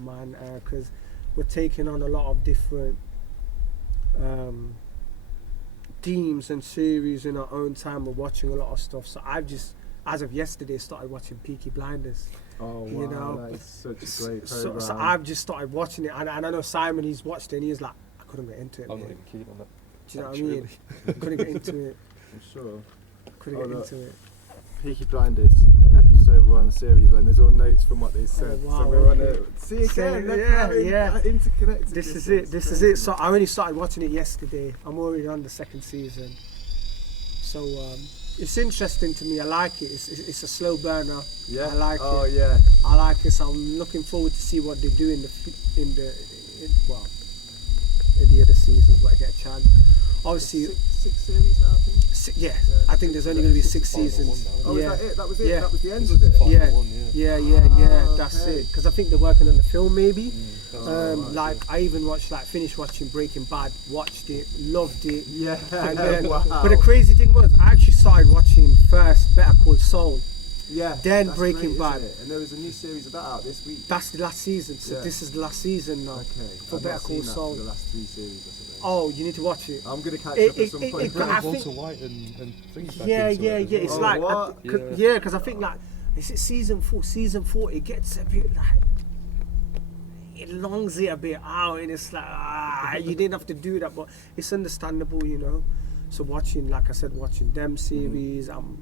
man, because we're taking on a lot of different themes and series in our own time. We're watching a lot of stuff. So I've just, as of yesterday, started watching Peaky Blinders. Oh, you wow, know, that's such a great program. So I've just started watching it, and I know Simon, he's watched it, and he's like, I couldn't get into it. I'm man. not even keen on that. Do you know what I mean? Couldn't get into it. I'm sure. Couldn't Oh, get look. into it. Peaky Blinders, episode 1 series 1. There's all notes from what they said. wow, So we're on okay. a see again. look Yeah, how yeah. Interconnected. This is it. This is it. So I only started watching it yesterday. I'm already on the second season. So it's interesting to me. I like it. It's a slow burner. Yeah. I like oh, it. yeah. I like it. So I'm looking forward to see what they do in the other seasons when I get a chance. Obviously, Six series now, I think. yeah. I think there's only going to be 6 Final seasons. one now, Oh, yeah. is that it? That was it? Yeah. That was the end, was it? Final Yeah. one, Ah, That's okay. it. Because I think they're working on the film, maybe. right, Like I even finished watching Breaking Bad, watched it, loved it. Yeah. And then, wow. but the crazy thing was, I actually started watching first Better Call Saul. yeah. then that's Breaking great, Bad. isn't it? And there was a new series of that out this week. That's the last season. So Yeah. this is the last season now. Okay. For I've Better not Call seen that Saul. for the last 3 series or something. Oh, you need to watch it. I'm gonna catch It- up it- at some it- point. it- Bring I Walter think- White and things back Yeah, into yeah, it as yeah. It's well. like, what? yeah, because I think like, is it season 4? Season 4, it gets a bit like, it longs it a bit out, and it's like, you didn't have to do that, but it's understandable, you know. So watching, like I said, watching them series, I'm,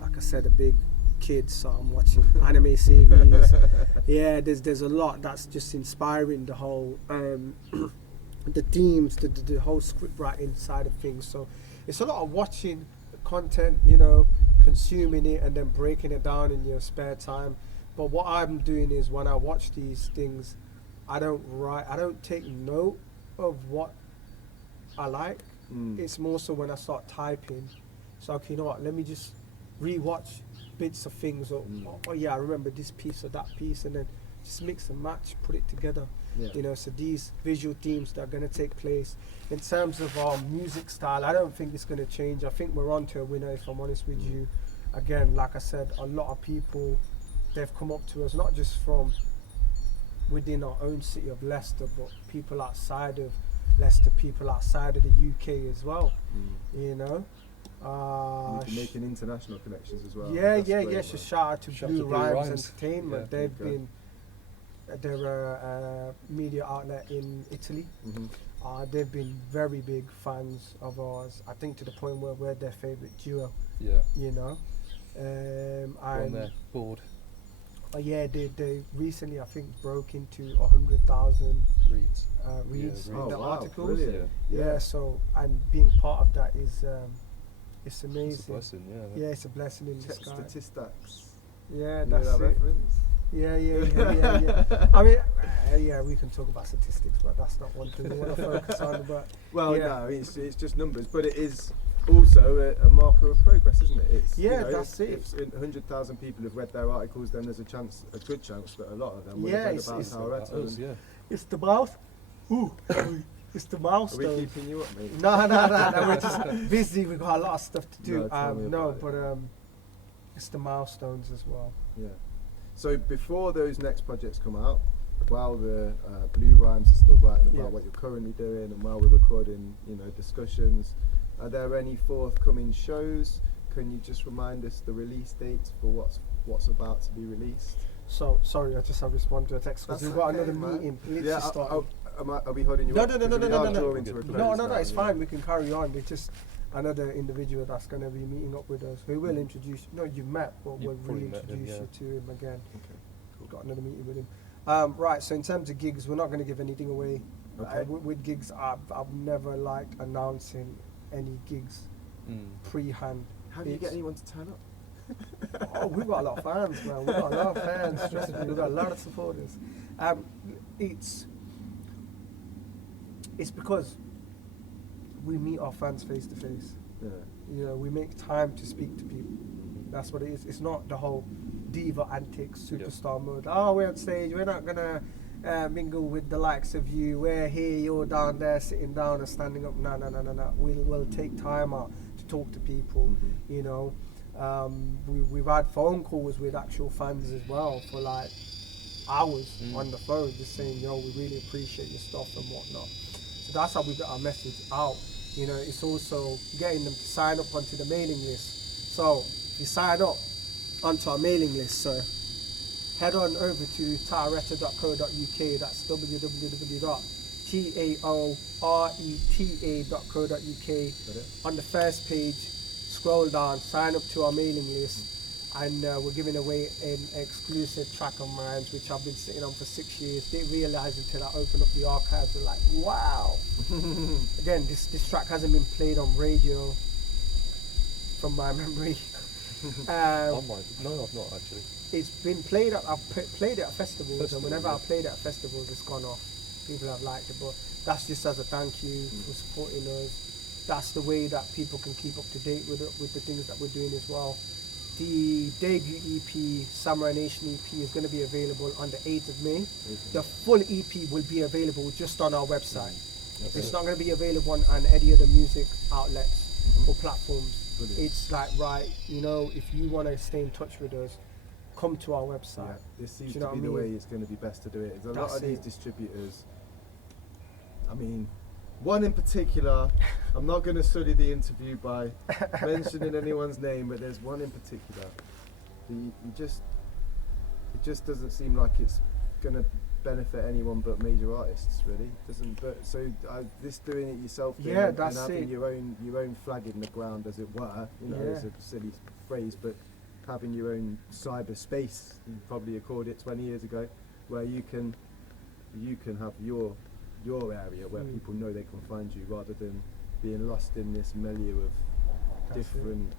like I said, a big kid, so I'm watching anime series. Yeah, there's a lot that's just inspiring the whole, the themes, the whole script writing side of things. So it's a lot of watching the content, you know, consuming it and then breaking it down in your spare time. But what I'm doing is when I watch these things, I don't take note of what I like. It's more so when I start typing. So okay, you know what, let me just re-watch bits of things, or oh yeah, I remember this piece or that piece, and then just mix and match, put it together. Yeah. You know, so these visual themes that are going to take place. In terms of our music style, I don't think it's going to change. I think we're on to a winner, if I'm honest with you. Again, like I said, a lot of people, they've come up to us, not just from within our own city of Leicester, but people outside of Leicester, people outside of the UK as well. You know, Making international connections as well. yeah, That's yeah, great, yeah. man. So shout out to Shout Blue to Blue Rhymes Rhymes. Entertainment. Yeah, okay. They're a media outlet in Italy. Mhm. They've been very big fans of ours. I think to the point where we're their favourite duo. Yeah, You know, we're on and their board. yeah, they recently I think broke into 100,000 Reads. reads Yeah, in Oh, the wow, articles. brilliant. Yeah, so and being part of that is it's It's a amazing. blessing, yeah. Yeah, it's a blessing in Check disguise. statistics. Yeah, You know that's that it. reference? Yeah. I mean, yeah, we can talk about statistics, but that's not one thing we want to focus on. But Well, yeah. no, it's just numbers, but it is also a marker of progress, isn't it? It's, Yeah, you know, that's it. If 100,000 people have read their articles, then there's a good chance that a lot of them will Yeah, have read it's- about it's- Taoreta. That was, and- yeah. it's the mouth. Ooh, it's the Are we milestone. keeping you up, mate? No, we're just busy. We've got a lot of stuff to do. No, tell me about it. But it's the milestones as well. Yeah. So before those next projects come out, while the Blue Rhymes are still writing about Yeah. what you're currently doing, and while we're recording, discussions, are there any forthcoming shows? Can you just remind us the release dates for what's about to be released? So sorry, I just have to respond to a text because That's we've got okay, another man. meeting. Literally Yeah, started. are we holding you No, up? no, no, Because no, we no, are no, no. drawing to a close No, now, it's yeah. fine. We can carry on. It's just another individual that's going to be meeting up with us. We will introduce. No, you've met, but You've we'll probably met him, reintroduce yeah. you to him again. Okay. We've got another meeting with him. Right. So in terms of gigs, we're not going to give anything away. Okay. With gigs, I've never liked announcing any gigs pre-hand. How do you get It's- anyone to turn up? Oh, we've got a lot of fans, man. We've got a lot of fans. Trust me, we've got a lot of supporters. It's because we meet our fans face to face. Yeah. You know, we make time to speak to people. That's what it is. It's not the whole diva antics, superstar mode. Oh, we're on stage. We're not gonna mingle with the likes of you. We're here. You're down there, sitting down or standing up. No. We'll take time out to talk to people. Mhm. You know. We've had phone calls with actual fans as well for like hours on the phone, just saying, yo, we really appreciate your stuff and whatnot. So that's how we get our message out. You know, it's also getting them to sign up onto the mailing list. So if you sign up onto our mailing list, so head on over to taoreta.co.uk. That's www.taoreta.co.uk. On the first page, scroll down, sign up to our mailing list, and we're giving away an exclusive track of mine, which I've been sitting on for 6 years. Didn't realise until I opened up the archives and like, wow. Again, this track hasn't been played on radio from my memory. No, I've not actually. It's been played at, I've played it at festivals, and whenever I've played it at festivals, it's gone off. People have liked it, but that's just as a thank you for supporting us. That's the way that people can keep up to date with the things that we're doing as well. The debut EP, Samurai Nation EP, is going to be available on the 8th of May. The full EP will be available just on our website. It's not going to be available on any other music outlets or platforms. Brilliant. It's like, right, you know, if you want to stay in touch with us, come to our website. Yeah, this seems to be the way it's going to be best to do it. There's a lot of these distributors, I mean, one in particular, I'm not going to sully the interview by mentioning anyone's name, but there's one in particular. It just doesn't seem like it's going to benefit anyone but major artists, really. Doesn't. But so this doing it yourself, thing, yeah, and that's having it. your own flag in the ground, as it were. You know, it's a silly phrase, but having your own cyberspace, you probably called it 20 years ago, where you can have your area where people know they can find you, rather than being lost in this milieu of different,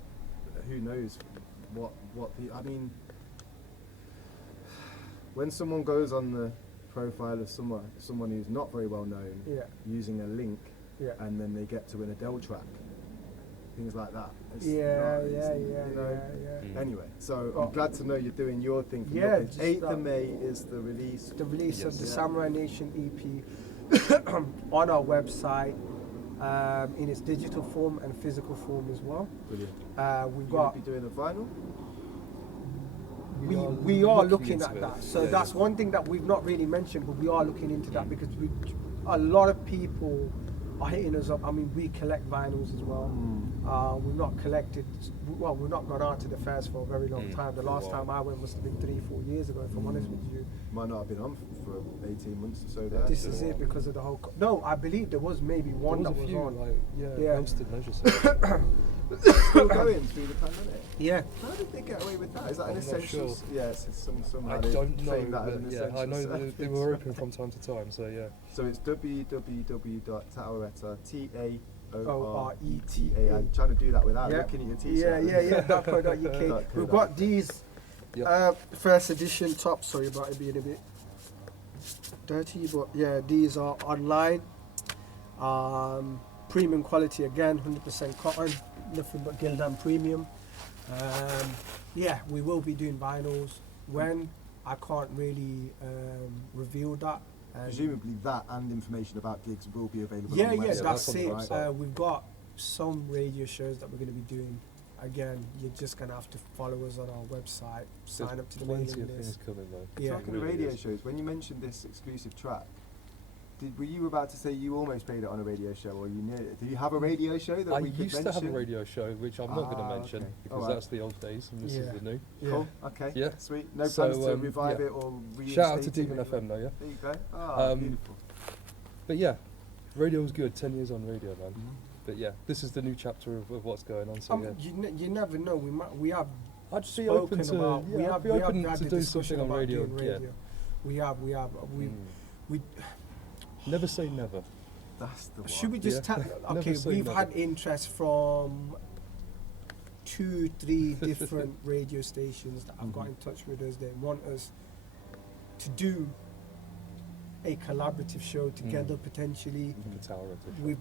who knows what the, I mean, when someone goes on the profile of someone who's not very well known, using a link, and then they get to an Adele track, things like that. Anyway, so I'm glad to know you're doing your thing. 8th of May is the release. The release of the Samurai Nation EP on our website, in its digital form and physical form as well. Brilliant. We've got. Be doing a vinyl. We are looking at that. So that's one thing that we've not really mentioned, but we are looking into that, because a lot of people are hitting us up. I mean, we collect vinyls as well. We've not collected, well, we've not gone out to the fairs for a very long time. The last time I went must have been 3-4 years ago, if I'm honest with you. Might not have been on for 18 months or so there. This is it, because of the whole... No, I believe there was maybe one that was on. Hampstead Leisure Still going through the pandemic. Yeah. How did they get away with that? Is that an essential? Sure. Yes, it's somehow I don't know, that as an essential. I know they were open from time to time, so yeah. So it's www.taoreta, Taoreta. I'm trying to do that without looking at your t-shirt. .co.uk. We've got these first edition tops. Sorry about it being a bit dirty, but yeah, these are online. Premium quality again, 100% cotton, nothing but Gildan premium. We will be doing vinyls. When, I can't really reveal that. Presumably that and information about gigs will be available on the Yeah, website. that's it. Right. We've got some radio shows that we're going to be doing. Again, you're just going to have to follow us on our website, sign up to the mailing list. Plenty of things coming though. Talking of radio shows, when you mentioned this exclusive track, were you about to say you almost played it on a radio show, or you knew it? Do you have a radio show that we could mention? I used to have a radio show, which I'm not going to mention, because that's the old days and this is the new. Cool, okay, sweet. No So, plans to revive it or reinstate it? Shout out to Demon FM though, yeah? There you go. Beautiful. But yeah, radio was good, 10 years on radio, man. But yeah, this is the new chapter of what's going on, so you never know, we have I'd be open to, about, we have to do something on radio. We never say never. That's the one. Should we just tell? Okay, we've had interest from 2-3 different radio stations that have got in touch with us. They want us to do a collaborative show together potentially. We've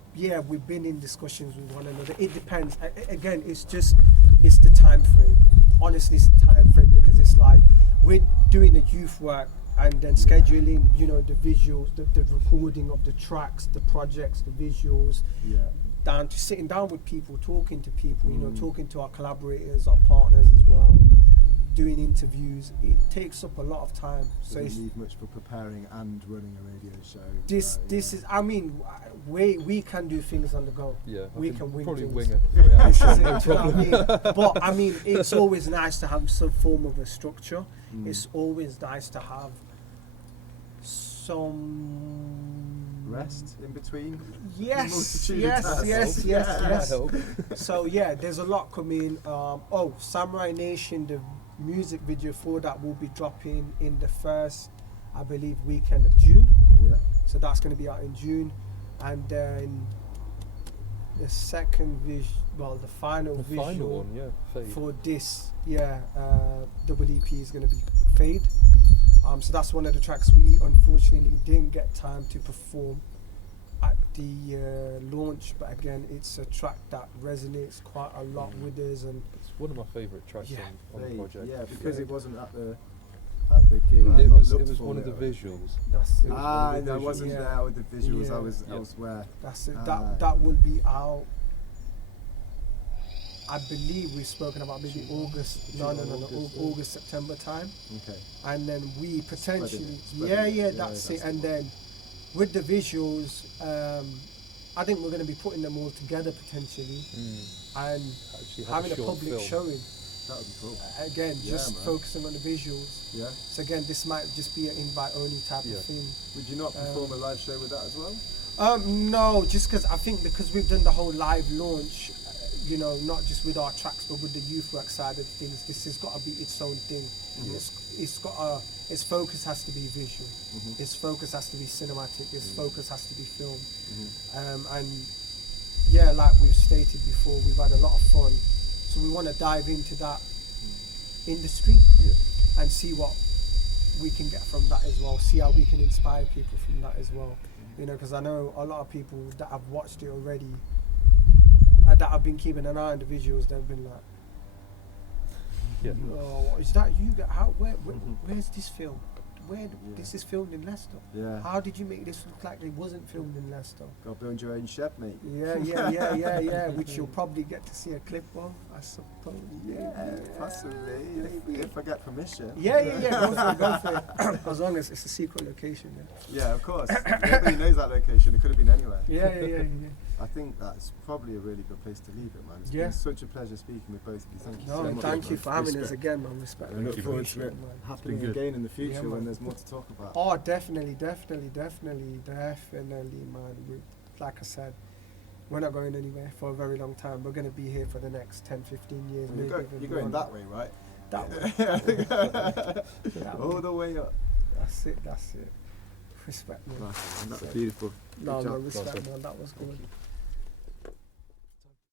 been in discussions with one another. It depends. Again, it's the time frame. Honestly, it's the time frame, because it's like we're doing the youth work and then scheduling, the visuals, the recording of the tracks, the projects, the visuals. down to sitting down with people, talking to people, you know, talking to our collaborators, our partners as well, doing interviews. It takes up a lot of time. So Doesn't it's, leave much for preparing and running a radio show. this yeah. is, I mean, we can do things on the go. Yeah, We can wing probably things. wing it. 3 hours, This is no it, do you know what I problem. mean? But I mean, it's always nice to have some form of a structure. It's always nice to have some Rest in between. Yes, Multitude of yes, tasks. yes, Yeah. yes, yes. Help. So yeah, there's a lot coming. Samurai Nation, the music video for that will be dropping in the first, I believe, weekend of June. Yeah. So that's going to be out in June, and then the second the final The visual final one, yeah, Fade. for this, double EP is going to be Fade. So that's one of the tracks we unfortunately didn't get time to perform at the launch, but again, it's a track that resonates quite a lot with us, and It's one of my favourite tracks Yeah. on the project. Yeah, because Yeah. it wasn't at the gig. I've It not was looked for one of the visuals. that's it. It was one Ah, of the I visuals. wasn't Yeah. there with the visuals. Yeah. I was Yeah. elsewhere. That's it. Ah. That will be out. I believe we've spoken about maybe August. No, August, September time. Okay. And then we potentially, Spreading it. that's it. the And one. then with the visuals, I think we're going to be putting them all together potentially, and Actually had having a short public film. showing. That would be cool. Again, Yeah, just man. focusing on the visuals. Yeah. So again, this might just be an invite only type Yeah. of thing. Would you not perform a live show with that as well? No, just because I think because we've done the whole live launch, you know, not just with our tracks but with the youth work side of things, this has got to be its own thing. It's got its focus has to be visual. Its focus has to be cinematic. Its focus has to be film. And yeah, like we've stated before, we've had a lot of fun. So we want to dive into that industry Yeah. and see what we can get from that as well. See how we can inspire people from that as well. You know, because I know a lot of people that have watched it already, that have been keeping an eye on the visuals. They've been like, Yeah. "Oh, is that you? Where's this film? This is filmed in Leicester? Yeah. How did you make this look like it wasn't filmed in Leicester?" Got to build your own shed, mate. Yeah. Which you'll probably get to see a clip of, I suppose. Yeah, possibly. If I get permission. Yeah. Go for it. As long as it's a secret location. Yeah, of course. Everybody knows that location. It could have been anywhere. Yeah. I think that's probably a really good place to leave it, man. It's Yeah. been such a pleasure speaking with both of you. Thank you No, so and much. thank you man. for having us Respect. again, man. Respect. I look forward to Appreciate it man. happening Yeah. again in the future Yeah, when man. there's more to talk about. Oh, definitely, man. Like I said, we're not going anywhere for a very long time. We're going to be here for the next 10, 15 years. And maybe you're even going beyond. that way, right? That way. That All way. the way up. That's it. Respect, man. Nice, man. That was beautiful. No, Good job. respect, Awesome. man. That was good.